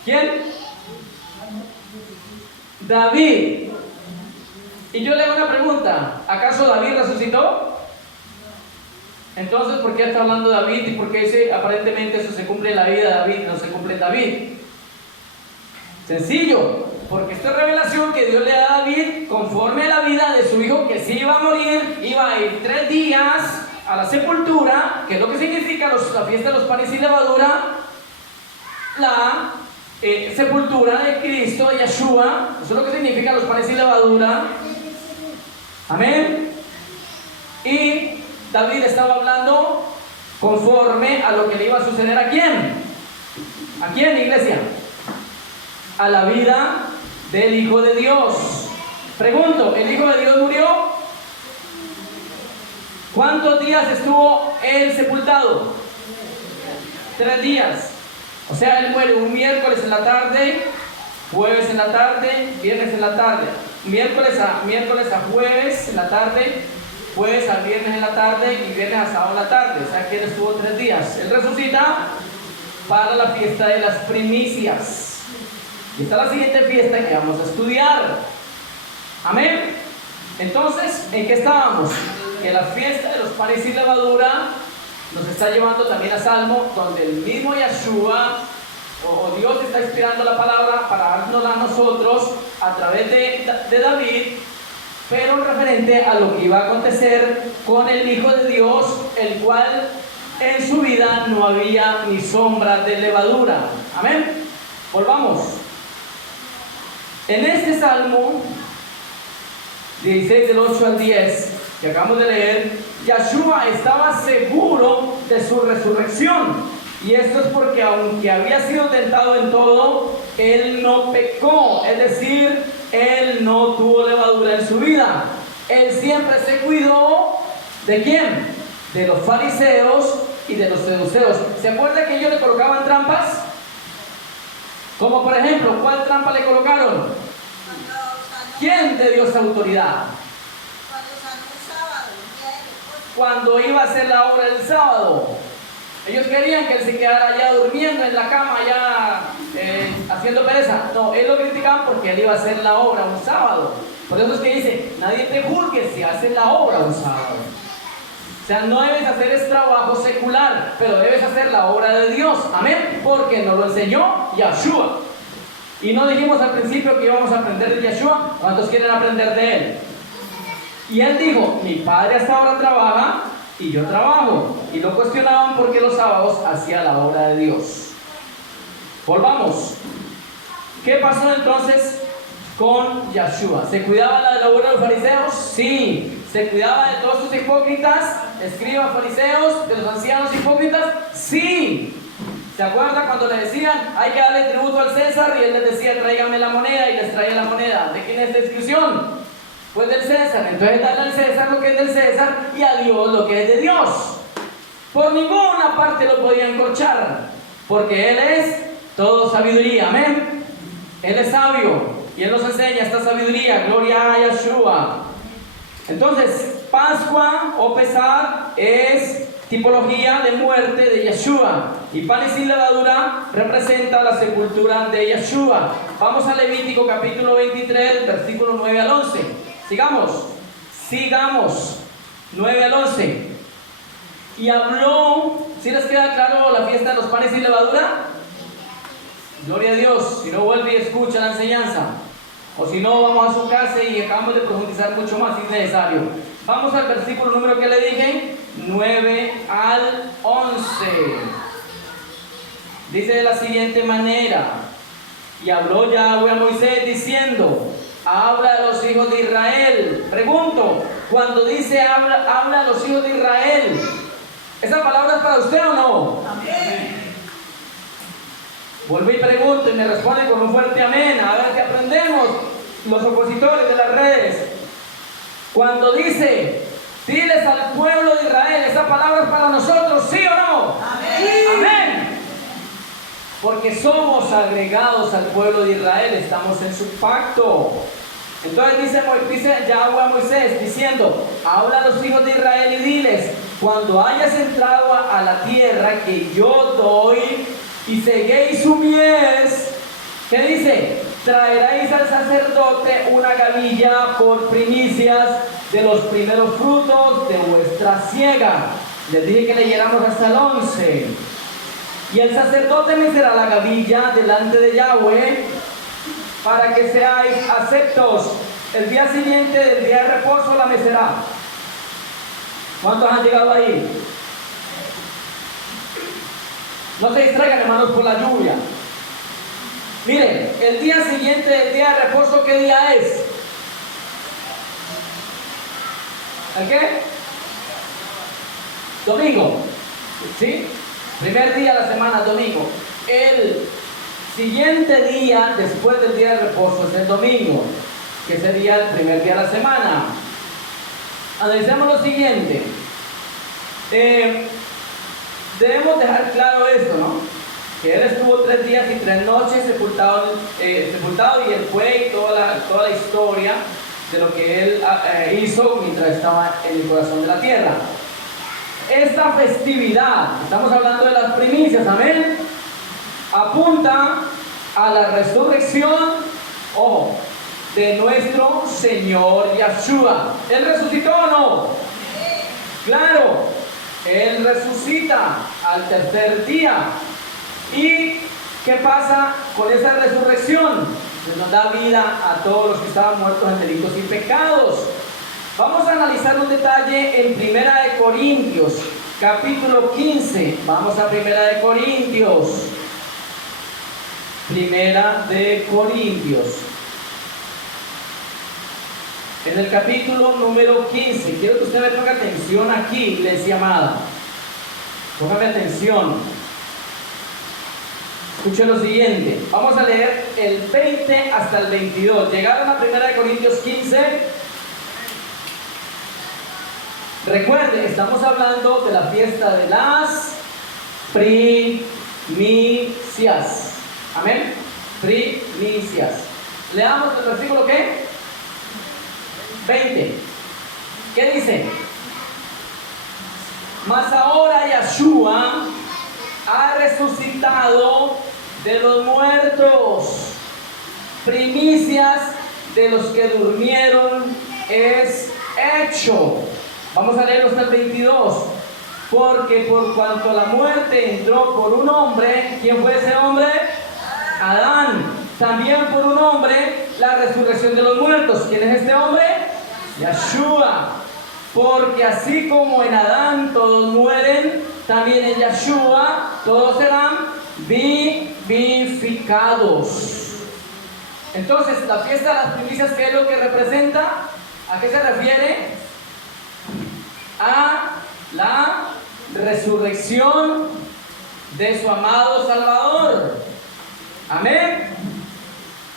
¿Quién? David. Y yo le hago una pregunta: ¿acaso David resucitó? Entonces, ¿por qué está hablando David? ¿Y por qué dice aparentemente eso se cumple en la vida de David, no se cumple en David? Sencillo, porque esta es revelación que Dios le da a David conforme a la vida de su hijo, que sí iba a morir, iba a ir 3 días a la sepultura, que es lo que significa la fiesta de los panes sin levadura, la sepultura de Cristo, de Yeshua. Eso es lo que significa los panes sin levadura. Amén. Y David estaba hablando conforme a lo que le iba a suceder ¿a quién? ¿A quién, iglesia? A la vida del Hijo de Dios. Pregunto, ¿el Hijo de Dios murió? ¿Cuántos días estuvo él sepultado? 3 días. O sea, él muere un miércoles en la tarde, jueves en la tarde, viernes en la tarde, miércoles a jueves en la tarde, jueves a viernes en la tarde y viernes a sábado en la tarde. O sea que él estuvo 3 días. Él resucita para la fiesta de las primicias. Y esta es la siguiente fiesta que vamos a estudiar. Amén. Entonces, ¿en qué estábamos? Que la fiesta de los panes sin levadura nos está llevando también a Salmo, donde el mismo Yeshua o Dios está inspirando la palabra para dárnosla a nosotros a través de David, pero referente a lo que iba a acontecer con el Hijo de Dios, el cual en su vida no había ni sombra de levadura. Amén. Volvamos. En este Salmo 16 del 8 al 10 que acabamos de leer, Yeshua estaba seguro de su resurrección. Y esto es porque aunque había sido tentado en todo, él no pecó, es decir, él no tuvo levadura en su vida. Él siempre se cuidó ¿de quién? De los fariseos y de los seduceos. ¿Se acuerda que ellos le colocaban trampas? Como por ejemplo, ¿cuál trampa le colocaron? ¿Quién te dio esa autoridad? Cuando iba a hacer la obra el sábado. Ellos querían que él se quedara allá durmiendo en la cama, allá haciendo pereza. No, él lo criticaban porque él iba a hacer la obra un sábado. Por eso es que dice, nadie te juzgue si haces la obra un sábado. O sea, no debes hacer ese trabajo secular, pero debes hacer la obra de Dios. Amén. Porque nos lo enseñó Yeshua. Y no dijimos al principio que íbamos a aprender de Yeshua. ¿Cuántos quieren aprender de él? Y él dijo, mi padre hasta ahora trabaja y yo trabajo. Y lo cuestionaban porque los sábados hacía la obra de Dios. Volvamos. ¿Qué pasó entonces con Yeshua? ¿Se cuidaba de la obra de los fariseos? Sí. ¿Se cuidaba de todos sus hipócritas? ¿Escribas fariseos? ¿De los ancianos hipócritas? Sí. ¿Se acuerda cuando le decían, hay que darle tributo al César? Y él les decía, tráigame la moneda, y les traía la moneda. ¿De quién es esta discusión? Pues del César. Entonces darle al César lo que es del César y a Dios lo que es de Dios. Por ninguna parte lo podían encorchar, porque Él es todo sabiduría. Amén. Él es sabio y Él nos enseña esta sabiduría. Gloria a Yeshua. Entonces, Pascua o Pesar es tipología de muerte de Yeshua, y pan y sin levadura representa la sepultura de Yeshua. Vamos a Levítico capítulo 23, versículo 9 al 11. Sigamos, 9 al 11. Y habló, ¿sí les queda claro la fiesta de los panes sin levadura? Gloria a Dios. Si no, vuelve y escucha la enseñanza, o si no, vamos a su casa y acabamos de profundizar mucho más si es necesario. Vamos al versículo número que le dije, 9 al 11. Dice de la siguiente manera: y habló Yahweh a Moisés diciendo, habla a los hijos de Israel. Pregunto, cuando dice habla a los hijos de Israel, ¿esa palabra es para usted o no? Amén. Vuelvo y pregunto y me responde con un fuerte amén. A ver qué aprendemos los opositores de las redes. Cuando dice, diles al pueblo de Israel, ¿esa palabra es para nosotros, sí o no? Amén. Amén. Porque somos agregados al pueblo de Israel, estamos en su pacto. Entonces dice Yahweh a Moisés diciendo, habla a los hijos de Israel y diles, cuando hayas entrado a la tierra que yo doy y seguéis su mies, ¿qué dice? Traeréis al sacerdote una gavilla por primicias de los primeros frutos de vuestra siega. Les dije que leyéramos hasta el 11. Y el sacerdote mecerá la gavilla delante de Yahweh para que seáis aceptos. El día siguiente del día de reposo la mecerá. ¿Cuántos han llegado ahí? No se distraigan, hermanos, por la lluvia. Miren, el día siguiente del día de reposo, ¿qué día es? ¿El qué? Domingo. ¿Sí? Primer día de la semana, domingo. El siguiente día después del día de reposo es el domingo, que sería el primer día de la semana. Analicemos lo siguiente. Debemos dejar claro esto, ¿no? Que él estuvo 3 días y 3 noches sepultado y él fue y toda la historia de lo que él hizo mientras estaba en el corazón de la tierra. Esta festividad, estamos hablando de las primicias, amén, apunta a la resurrección, ojo, de nuestro Señor Yeshua. ¿Él resucitó o no? Claro, Él resucita al tercer día. ¿Y ¿Qué pasa con esa resurrección? Pues nos da vida a todos los que estaban muertos en delitos y pecados. Vamos a analizar un detalle en Primera de Corintios, capítulo 15. Vamos a Primera de Corintios. Primera de Corintios. En el capítulo número 15. Quiero que usted me ponga atención aquí, iglesia amada. Póngame atención. Escuche lo siguiente. Vamos a leer el 20 hasta el 22. Llegaron a Primera de Corintios 15. Recuerde, estamos hablando de la fiesta de las primicias. Amén. Primicias. Leamos el versículo ¿qué? 20. ¿Qué dice? Mas ahora Yeshua ha resucitado de los muertos, primicias de los que durmieron es hecho. Vamos a leerlo hasta el 22. Porque por cuanto la muerte entró por un hombre, ¿quién fue ese hombre? Adán. También por un hombre la resurrección de los muertos. ¿Quién es este hombre? Yeshua. Porque así como en Adán todos mueren, también en Yeshua todos serán vivificados. Entonces, la fiesta de las primicias, ¿qué es lo que representa? ¿A qué se refiere? A la resurrección de su amado Salvador. Amén.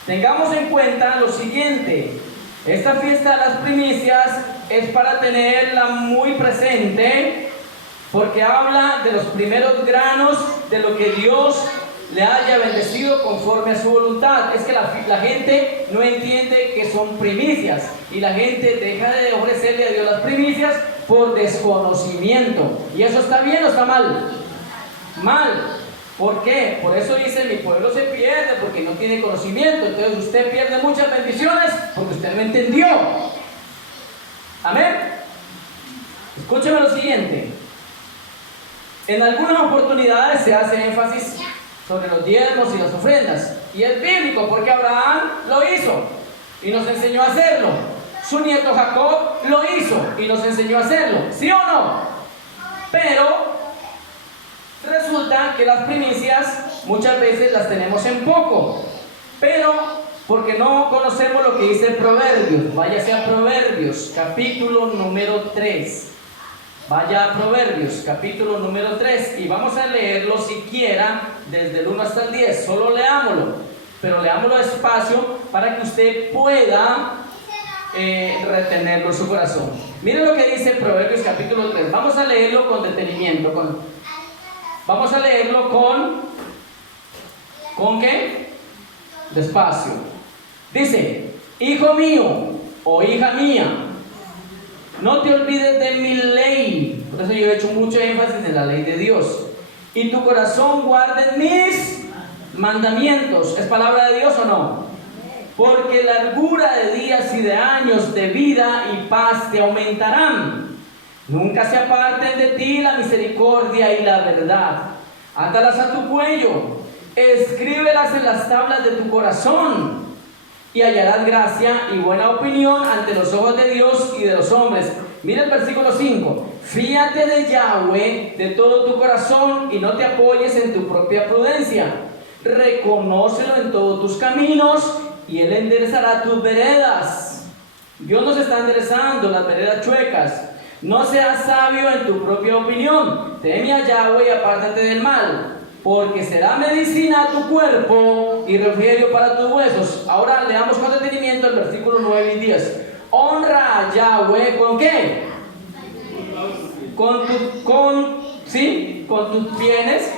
Tengamos en cuenta lo siguiente. Esta fiesta de las primicias es para tenerla muy presente, porque habla de los primeros granos de lo que Dios le haya bendecido conforme a su voluntad. Es que la gente no entiende que son primicias, y la gente deja de ofrecerle a Dios las primicias por desconocimiento. ¿Y eso está bien o está mal? Mal. ¿Por qué? Por eso dice: mi pueblo se pierde porque no tiene conocimiento. Entonces usted pierde muchas bendiciones porque usted no entendió. Amén. Escúcheme lo siguiente. En algunas oportunidades se hace énfasis sobre los diezmos y las ofrendas, y es bíblico porque Abraham lo hizo y nos enseñó a hacerlo. Su nieto Jacob lo hizo y nos enseñó a hacerlo, ¿sí o no? Pero resulta que las primicias muchas veces las tenemos en poco, pero porque no conocemos lo que dice Proverbios. Váyase a Proverbios, capítulo número 3. Vaya a Proverbios, capítulo número 3, y vamos a leerlo siquiera desde el 1 hasta el 10. Solo leámoslo, pero leámoslo despacio para que usted pueda retenerlo en su corazón. Miren lo que dice Proverbios capítulo 3. Vamos a leerlo con detenimiento. Vamos a leerlo ¿con qué? Despacio. Dice: hijo mío o hija mía, no te olvides de mi ley. Por eso yo he hecho mucho énfasis en la ley de Dios. Y tu corazón guarde mis mandamientos. ¿Es palabra de Dios o no? Porque largura de días y de años de vida y paz te aumentarán. Nunca se aparten de ti la misericordia y la verdad. Átalas a tu cuello, escríbelas en las tablas de tu corazón, y hallarás gracia y buena opinión ante los ojos de Dios y de los hombres. Mira el versículo 5. Fíate de Yahweh de todo tu corazón y no te apoyes en tu propia prudencia. Reconócelo en todos tus caminos y Él enderezará tus veredas. Dios nos está enderezando las veredas chuecas. No seas sabio en tu propia opinión. Teme a Yahweh y apártate del mal, porque será medicina a tu cuerpo y refrigerio para tus huesos. Ahora leamos con detenimiento el versículo 9 y 10. Honra a Yahweh ¿con qué? Con tus bienes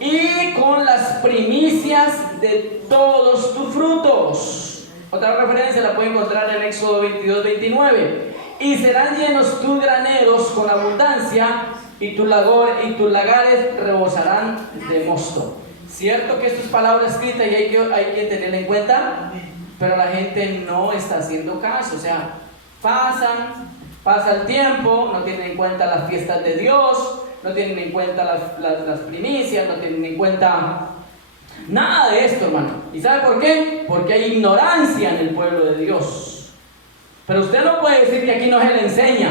y con las primicias de todos tus frutos. Otra referencia la puede encontrar en Éxodo 22-29. Y serán llenos tus graneros con abundancia, y tus lagares rebosarán de mosto. Cierto que esto es palabra escrita y hay que tenerla en cuenta, pero la gente no está haciendo caso. O sea, pasa el tiempo, no tienen en cuenta las fiestas de Dios, no tienen en cuenta las primicias, no tienen en cuenta Nada de esto, hermano. ¿Y sabe por qué? Porque hay ignorancia en el pueblo de Dios. Pero usted no puede decir que aquí no se le enseña.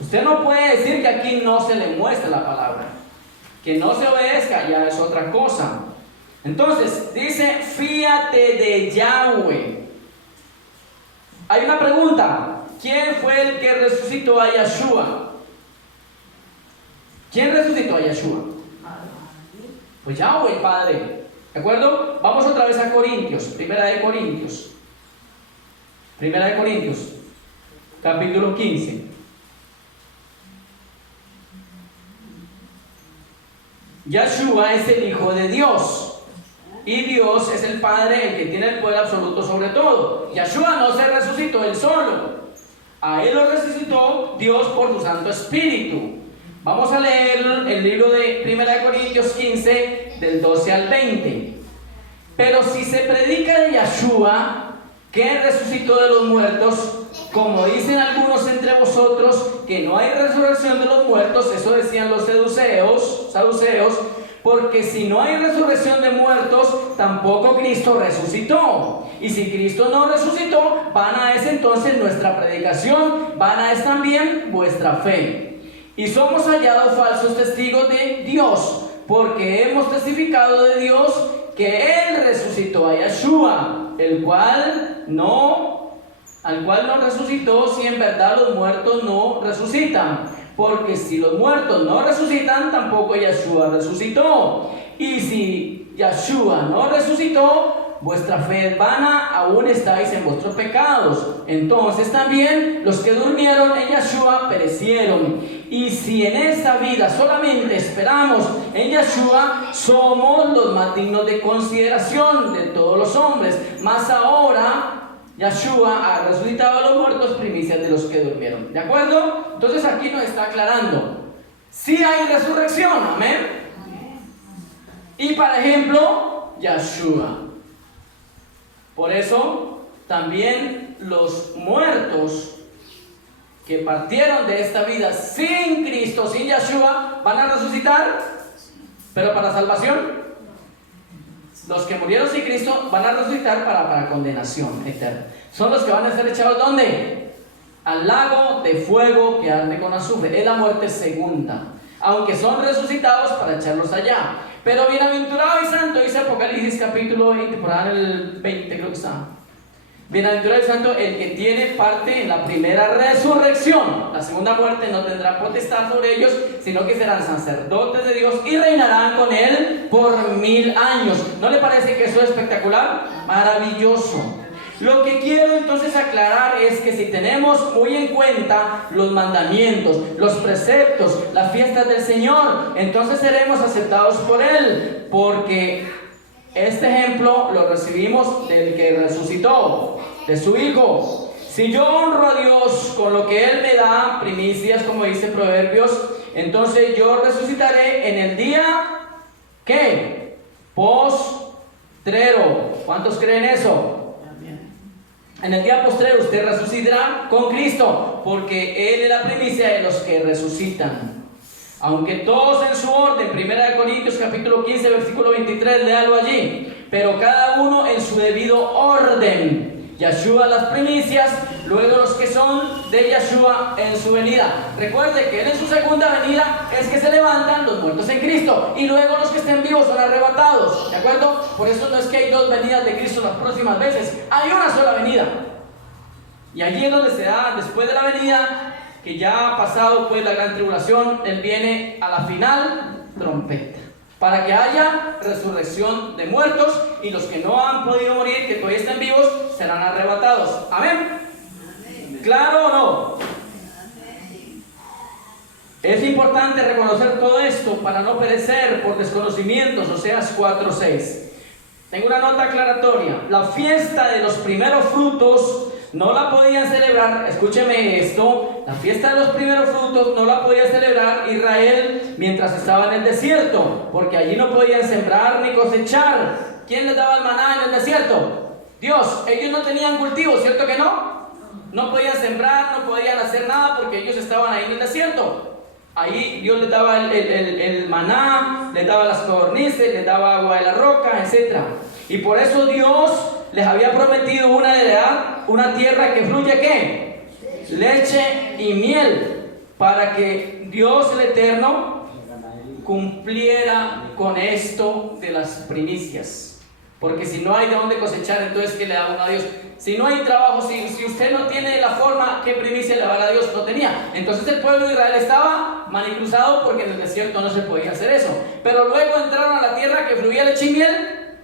Usted no puede decir que aquí no se le muestra la palabra. Que no se obedezca ya es otra cosa. Entonces, dice, fíate de Yahweh. Hay una pregunta. ¿Quién fue el que resucitó a Yeshua? ¿Quién resucitó a Yeshua? Pues Yahweh, el Padre. ¿De acuerdo? Vamos otra vez a Corintios. Primera de Corintios, capítulo 15. Yeshua es el Hijo de Dios. Y Dios es el Padre, el que tiene el poder absoluto sobre todo. Yeshua no se resucitó él solo. A él lo resucitó Dios por su Santo Espíritu. Vamos a leer el libro de 1 Corintios 15, del 12 al 20. Pero si se predica de Yeshua, que resucitó de los muertos, como dicen algunos entre vosotros, que no hay resurrección de los muertos, eso decían los saduceos, porque si no hay resurrección de muertos, tampoco Cristo resucitó. Y si Cristo no resucitó, vana es entonces nuestra predicación, vana es también vuestra fe. Y somos hallados falsos testigos de Dios, porque hemos testificado de Dios que Él resucitó a Yeshua, al cual no resucitó, si en verdad los muertos no resucitan. Porque si los muertos no resucitan, tampoco Yeshua resucitó. Y si Yeshua no resucitó, vuestra fe es vana, aún estáis en vuestros pecados. Entonces también los que durmieron en Yeshua perecieron. Y si en esta vida solamente esperamos en Yeshua, somos los más dignos de consideración de todos los hombres. Mas ahora Yeshua ha resucitado a los muertos, primicias de los que durmieron. ¿De acuerdo? Entonces aquí nos está aclarando. Sí hay resurrección, amén. Y por ejemplo, Yeshua. Por eso también los muertos que partieron de esta vida sin Cristo, sin Yeshua, van a resucitar, pero para salvación. Los que murieron sin Cristo van a resucitar para condenación eterna. Son los que van a ser echados ¿dónde? Al lago de fuego que arde con azufre. Es la muerte segunda. Aunque son resucitados para echarlos allá. Pero bienaventurado y santo, dice Apocalipsis capítulo 20, por ahí en el 20 creo que está. Bienaventurado y santo el que tiene parte en la primera resurrección. La segunda muerte no tendrá potestad sobre ellos, sino que serán sacerdotes de Dios y reinarán con Él por 1000 años. ¿No le parece que eso es espectacular? Maravilloso. Lo que quiero entonces aclarar es que si tenemos muy en cuenta los mandamientos, los preceptos, las fiestas del Señor, entonces seremos aceptados por Él, porque este ejemplo lo recibimos del que resucitó, de su Hijo. Si yo honro a Dios con lo que Él me da, primicias, como dice Proverbios, entonces yo resucitaré en el día, ¿qué? Postrero. ¿Cuántos creen eso? En el día postrero usted resucitará con Cristo, porque Él es la primicia de los que resucitan. Aunque todos en su orden, 1 Corintios capítulo 15, versículo 23, léalo allí. Pero cada uno en su debido orden. Yeshua las primicias, luego los que son de Yeshua en su venida. Recuerde que Él en su segunda venida es que se levantan los muertos en Cristo. Y luego los que estén vivos son arrebatados. ¿De acuerdo? Por eso no es que hay dos venidas de Cristo las próximas veces. Hay una sola venida. Y allí es donde se da, después de la venida, que ya ha pasado pues la gran tribulación, Él viene a la final trompeta, para que haya resurrección de muertos, y los que no han podido morir, que todavía estén vivos, serán arrebatados. ¿Amén? Amén. ¿Claro o no? Amén. Es importante reconocer todo esto para no perecer por desconocimientos. Oseas 4:6. Tengo una nota aclaratoria. La fiesta de los primeros frutos no la podían celebrar, escúcheme esto, la fiesta de los primeros frutos no la podía celebrar Israel mientras estaba en el desierto, porque allí no podían sembrar ni cosechar. ¿Quién les daba el maná en el desierto? Dios. Ellos no tenían cultivos, ¿cierto que no? No podían sembrar, no podían hacer nada porque ellos estaban ahí en el desierto. Ahí Dios les daba el maná, les daba las codornices, les daba agua de la roca, etc. Y por eso Dios les había prometido una tierra que fluye ¿qué? Leche y miel, para que Dios el Eterno cumpliera con esto de las primicias. Porque si no hay de dónde cosechar, entonces ¿qué le da uno a Dios? Si no hay trabajo, si usted no tiene la forma, ¿qué primicia le va a dar a Dios? No tenía. Entonces el pueblo de Israel estaba manicruzado porque en el desierto no se podía hacer eso. Pero luego entraron a la tierra que fluía leche y miel.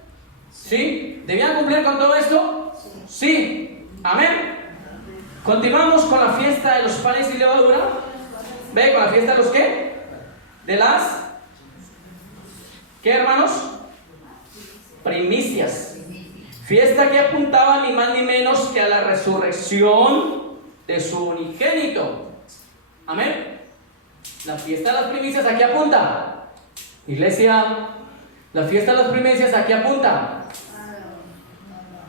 ¿Sí? ¿Debían cumplir con todo esto? Sí. Amén. Continuamos con la fiesta de los panes y levadura. ¿Ve? ¿Con la fiesta de los qué? De las... ¿Qué, hermanos? Primicias. Fiesta que apuntaba ni más ni menos que a la resurrección de su unigénito. Amén. La fiesta de las primicias, ¿a qué apunta? Iglesia, la fiesta de las primicias, ¿a qué apunta?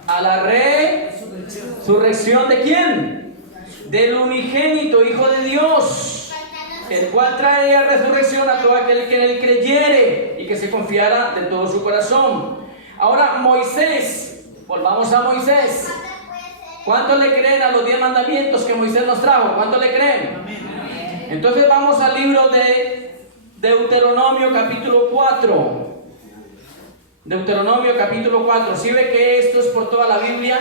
A la resurrección ¿de quién? Del unigénito, Hijo de Dios, el cual traía resurrección a todo aquel que en él creyere y que se confiara de todo su corazón. Ahora Moisés, volvamos a Moisés. ¿Cuántos le creen a los 10 mandamientos que Moisés nos trajo? ¿Cuántos le creen? Entonces vamos al libro de Deuteronomio capítulo 4. Deuteronomio capítulo 4. ¿Sí ve que esto es por toda la Biblia?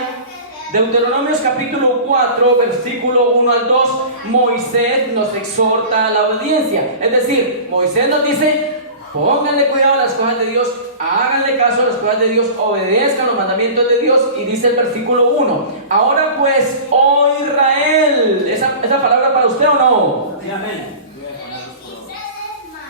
Deuteronomio capítulo 4, versículo 1 al 2. Moisés nos exhorta a la obediencia. Es decir, Moisés nos dice: pónganle cuidado a las cosas de Dios, háganle caso a las cosas de Dios, obedezcan los mandamientos de Dios. Y dice el versículo 1: ahora pues, oh Israel. ¿Esa palabra para usted o no? Amén.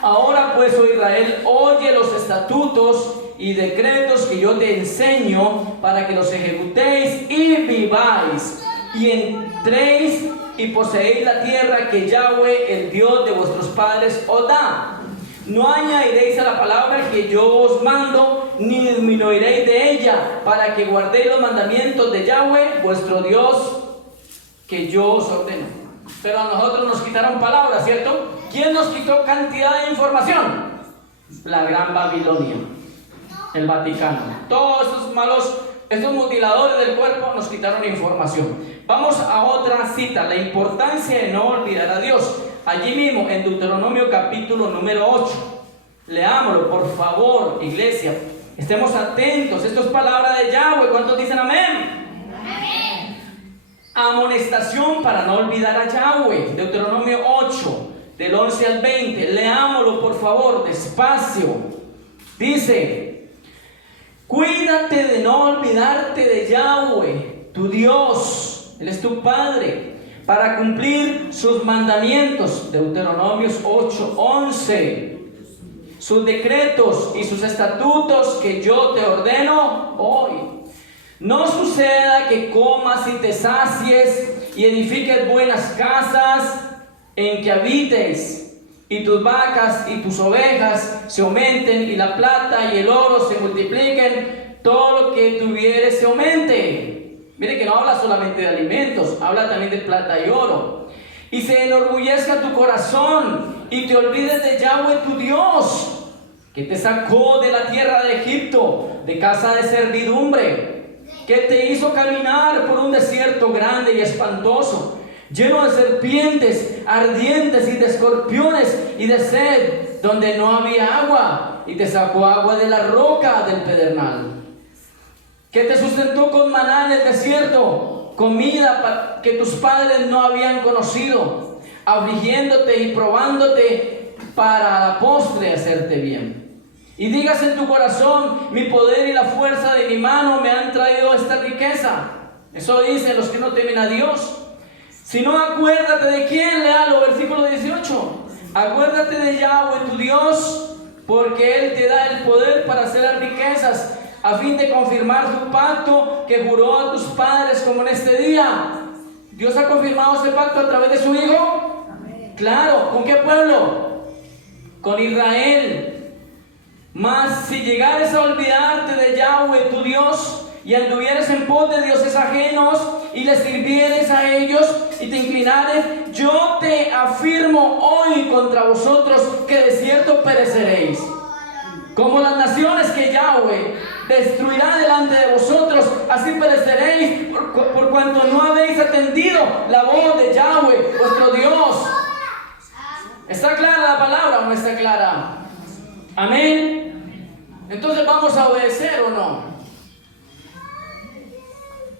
Ahora pues, oh Israel, oye los estatutos y decretos que yo te enseño, para que los ejecutéis y viváis, y entréis y poseéis la tierra que Yahweh, el Dios de vuestros padres, os da. No añadiréis a la palabra que yo os mando, ni disminuiréis de ella, para que guardéis los mandamientos de Yahweh, vuestro Dios, que yo os ordeno. Pero a nosotros nos quitaron palabras, ¿cierto? ¿Quién nos quitó cantidad de información? La Gran Babilonia, el Vaticano. Todos estos mutiladores del cuerpo nos quitaron información. Vamos a otra cita: la importancia de no olvidar a Dios. Allí mismo en Deuteronomio capítulo número 8. Leámoslo, por favor, iglesia. Estemos atentos. Esto es palabra de Yahweh. ¿Cuántos dicen amén? Amén. Amonestación para no olvidar a Yahweh. Deuteronomio 8, del 11 al 20. Leámoslo, por favor, despacio. Dice: cuídate de no olvidarte de Yahweh, tu Dios. Él es tu Padre, para cumplir sus mandamientos. Deuteronomios 8, 11. Sus decretos y sus estatutos que yo te ordeno hoy. No suceda que comas y te sacies y edifiques buenas casas en que habites, y tus vacas y tus ovejas se aumenten, y la plata y el oro se multipliquen, todo lo que tuvieres se aumente. Mire que no habla solamente de alimentos, habla también de plata y oro. Y se enorgullezca tu corazón y te olvides de Yahweh tu Dios, que te sacó de la tierra de Egipto, de casa de servidumbre, que te hizo caminar por un desierto grande y espantoso, lleno de serpientes ardientes y de escorpiones y de sed, donde no había agua, y te sacó agua de la roca del pedernal, que te sustentó con maná en el desierto, comida que tus padres no habían conocido, afligiéndote y probándote para a la postre hacerte bien. Y digas en tu corazón: mi poder y la fuerza de mi mano me han traído esta riqueza. Eso dicen los que no temen a Dios. Si no, acuérdate de quién. Léalo, versículo 18. Acuérdate de Yahweh tu Dios, porque Él te da el poder para hacer las riquezas, a fin de confirmar su pacto que juró a tus padres, como en este día. Dios ha confirmado ese pacto a través de su Hijo. Amén. Claro, ¿con qué pueblo? Con Israel. Mas si llegares a olvidarte de Yahweh tu Dios, y y anduvieres en pos de dioses ajenos y les sirvieres a ellos y te inclinares, yo te afirmo hoy contra vosotros que de cierto pereceréis. Como las naciones que Yahweh destruirá delante de vosotros, así pereceréis por cuanto no habéis atendido la voz de Yahweh, vuestro Dios. ¿Está clara la palabra o no está clara? Amén. Entonces, ¿vamos a obedecer o no?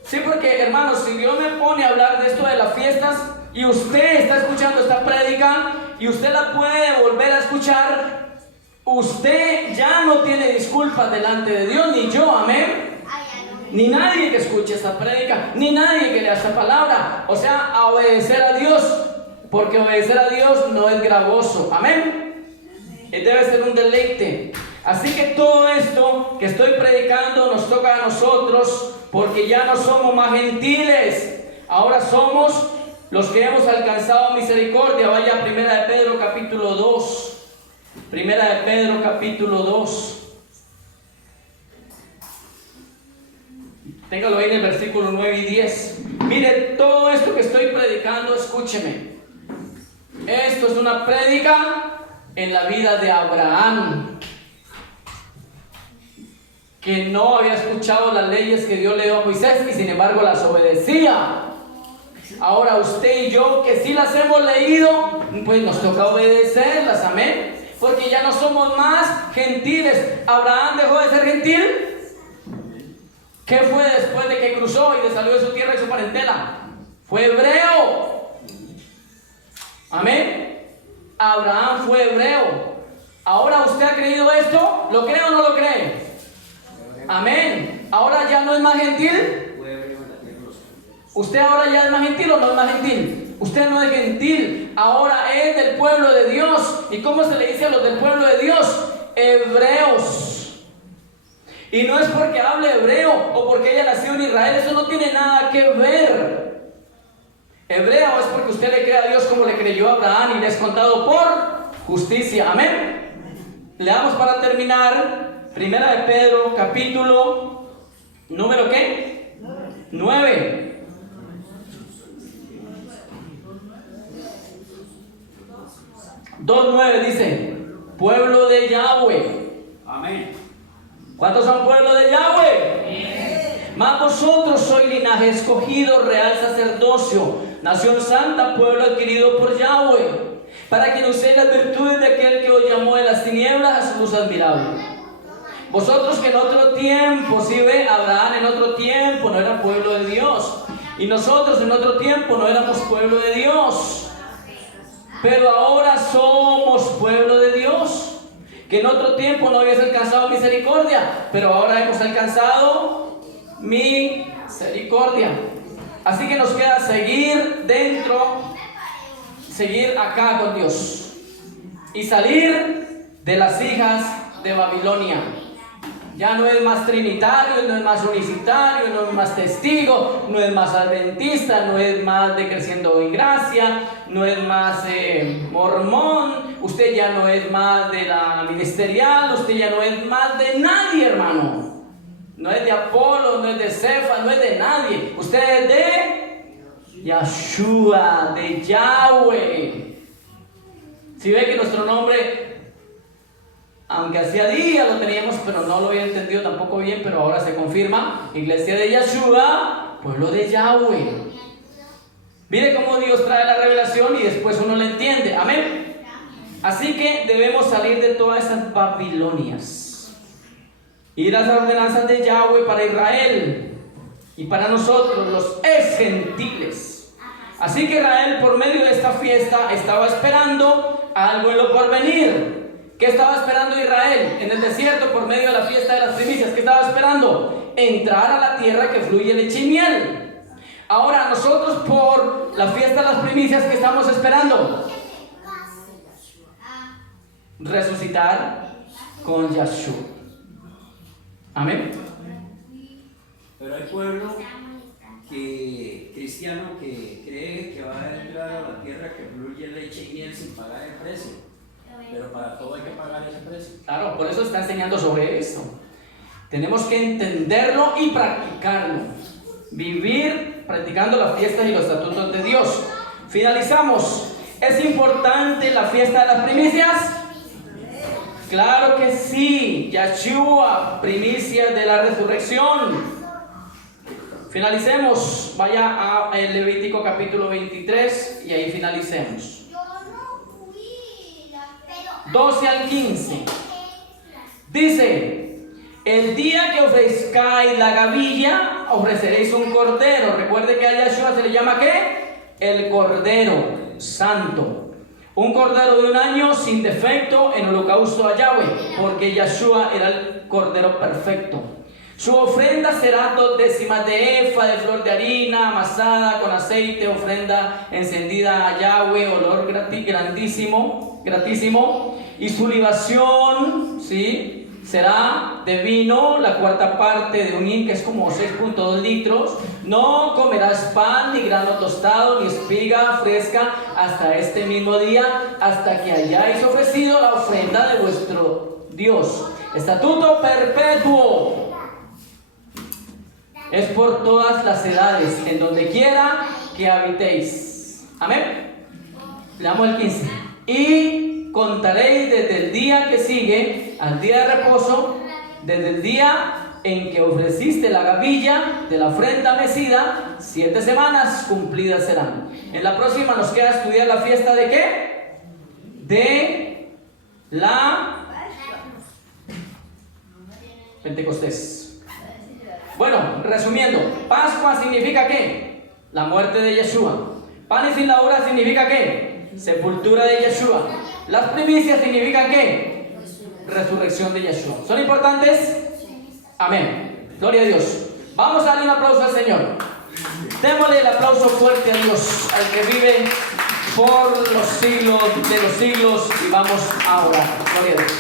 Sí, porque hermanos, si Dios me pone a hablar de esto de las fiestas y usted está escuchando esta prédica y usted la puede volver a escuchar, usted ya no tiene disculpas delante de Dios, ni yo, amén. Ni nadie que escuche esta prédica, ni nadie que lea esta palabra. O sea, a obedecer a Dios, porque obedecer a Dios no es gravoso, amén. Debe ser un deleite. Así que todo esto que estoy predicando nos toca a nosotros, porque ya no somos más gentiles, ahora somos los que hemos alcanzado misericordia. Vaya a Primera de Pedro capítulo 2. Primera de Pedro capítulo 2. Téngalo ahí en el versículo 9 y 10. Mire, todo esto que estoy predicando, escúcheme. Esto es una prédica en la vida de Abraham, que no había escuchado las leyes que Dios le dio a Moisés y sin embargo las obedecía. Ahora usted y yo, que sí las hemos leído, pues nos toca obedecerlas, amén. Porque ya no somos más gentiles. ¿Abraham dejó de ser gentil? ¿Qué fue después de que cruzó y salió de su tierra y su parentela? Fue hebreo. Amén. Abraham fue hebreo. Ahora usted ha creído esto, ¿lo cree o no lo cree? Amén. Ahora ya no es más gentil. ¿Usted ahora ya es más gentil o no es más gentil? Usted no es gentil, ahora es del pueblo de Dios. ¿Y cómo se le dice a los del pueblo de Dios? Hebreos. Y no es porque hable hebreo o porque haya nacido en Israel, eso no tiene nada que ver. Hebreo es porque usted le cree a Dios como le creyó a Abraham y le es contado por justicia. Amén. Le damos para terminar Primera de Pedro capítulo número ¿qué? 9. 2:9 dice: pueblo de Yahweh. Amén. ¿Cuántos son pueblo de Yahweh? Amén. Mas vosotros sois linaje escogido, real sacerdocio, nación santa, pueblo adquirido por Yahweh, para que anunciéis las virtudes de aquel que os llamó de las tinieblas a su luz admirable. Vosotros que en otro tiempo, si ve, Abraham en otro tiempo no era pueblo de Dios, y nosotros en otro tiempo no éramos pueblo de Dios. Pero ahora somos pueblo de Dios, que en otro tiempo no habías alcanzado misericordia, pero ahora hemos alcanzado misericordia. Así que nos queda seguir dentro, seguir acá con Dios y salir de las hijas de Babilonia. Ya no es más trinitario, no es más unicitario, no es más testigo, no es más adventista, no es más de creciendo en gracia, no es más mormón, usted ya no es más de la ministerial, usted ya no es más de nadie, hermano. No es de Apolo, no es de Cefa, no es de nadie. Usted es de Yahshua, de Yahweh. Si ve que nuestro nombre, aunque hacía días lo teníamos, pero no lo había entendido tampoco bien, pero ahora se confirma: iglesia de Yahshua, pueblo de Yahweh. Mire cómo Dios trae la revelación y después uno la entiende, amén. Así que debemos salir de todas esas Babilonias, ir a las ordenanzas de Yahweh para Israel y para nosotros los ex gentiles. Así que Israel, por medio de esta fiesta, estaba esperando algo en lo porvenir. ¿Qué estaba esperando Israel en el desierto por medio de la fiesta de las primicias? ¿Qué estaba esperando? Entrar a la tierra que fluye leche y miel. Ahora nosotros por la fiesta de las primicias, ¿qué estamos esperando? Resucitar con Yahshua. Amén. Pero hay pueblo cristiano que cree que va a entrar a la tierra que fluye leche y miel sin pagar el precio. Pero para todo hay que pagar ese precio. Claro, por eso está enseñando sobre esto. Tenemos que entenderlo y practicarlo. Vivir practicando las fiestas y los estatutos de Dios. Finalizamos. ¿Es importante la fiesta de las primicias? Claro que sí. Yeshua, primicia de la resurrección. Finalicemos. Vaya a Levítico capítulo 23 y ahí finalicemos. 12 al 15. Dice: el día que ofrezcáis la gavilla, ofreceréis un cordero. Recuerde que a Yeshua se le llama ¿qué? El Cordero Santo. Un cordero de un año sin defecto en holocausto a Yahweh, porque Yeshua era el cordero perfecto. Su ofrenda será 2 décimas de efa de flor de harina amasada con aceite, ofrenda encendida a Yahweh, olor gratísimo. Y su libación, ¿sí?, será de vino, la cuarta parte de un hin, que es como 6.2 litros. No comerás pan, ni grano tostado, ni espiga fresca hasta este mismo día, hasta que hayáis ofrecido la ofrenda de vuestro Dios. Estatuto perpetuo. Es por todas las edades, en donde quiera que habitéis. Amén. Leamos el 15. Y contaréis desde el día que sigue al día de reposo, desde el día en que ofreciste la gavilla de la ofrenda mecida, 7 semanas cumplidas serán. En la próxima nos queda estudiar la fiesta de ¿qué? De la Pentecostés. Bueno, resumiendo, Pascua significa ¿qué? La muerte de Yeshua. Pan y sin levadura significa ¿qué? Sepultura de Yeshua. Las primicias significan ¿qué? Resurrección de Yeshua. ¿Son importantes? Amén. Gloria a Dios. Vamos a darle un aplauso al Señor. Démosle el aplauso fuerte a Dios, al que vive por los siglos de los siglos, y vamos a orar. Gloria a Dios.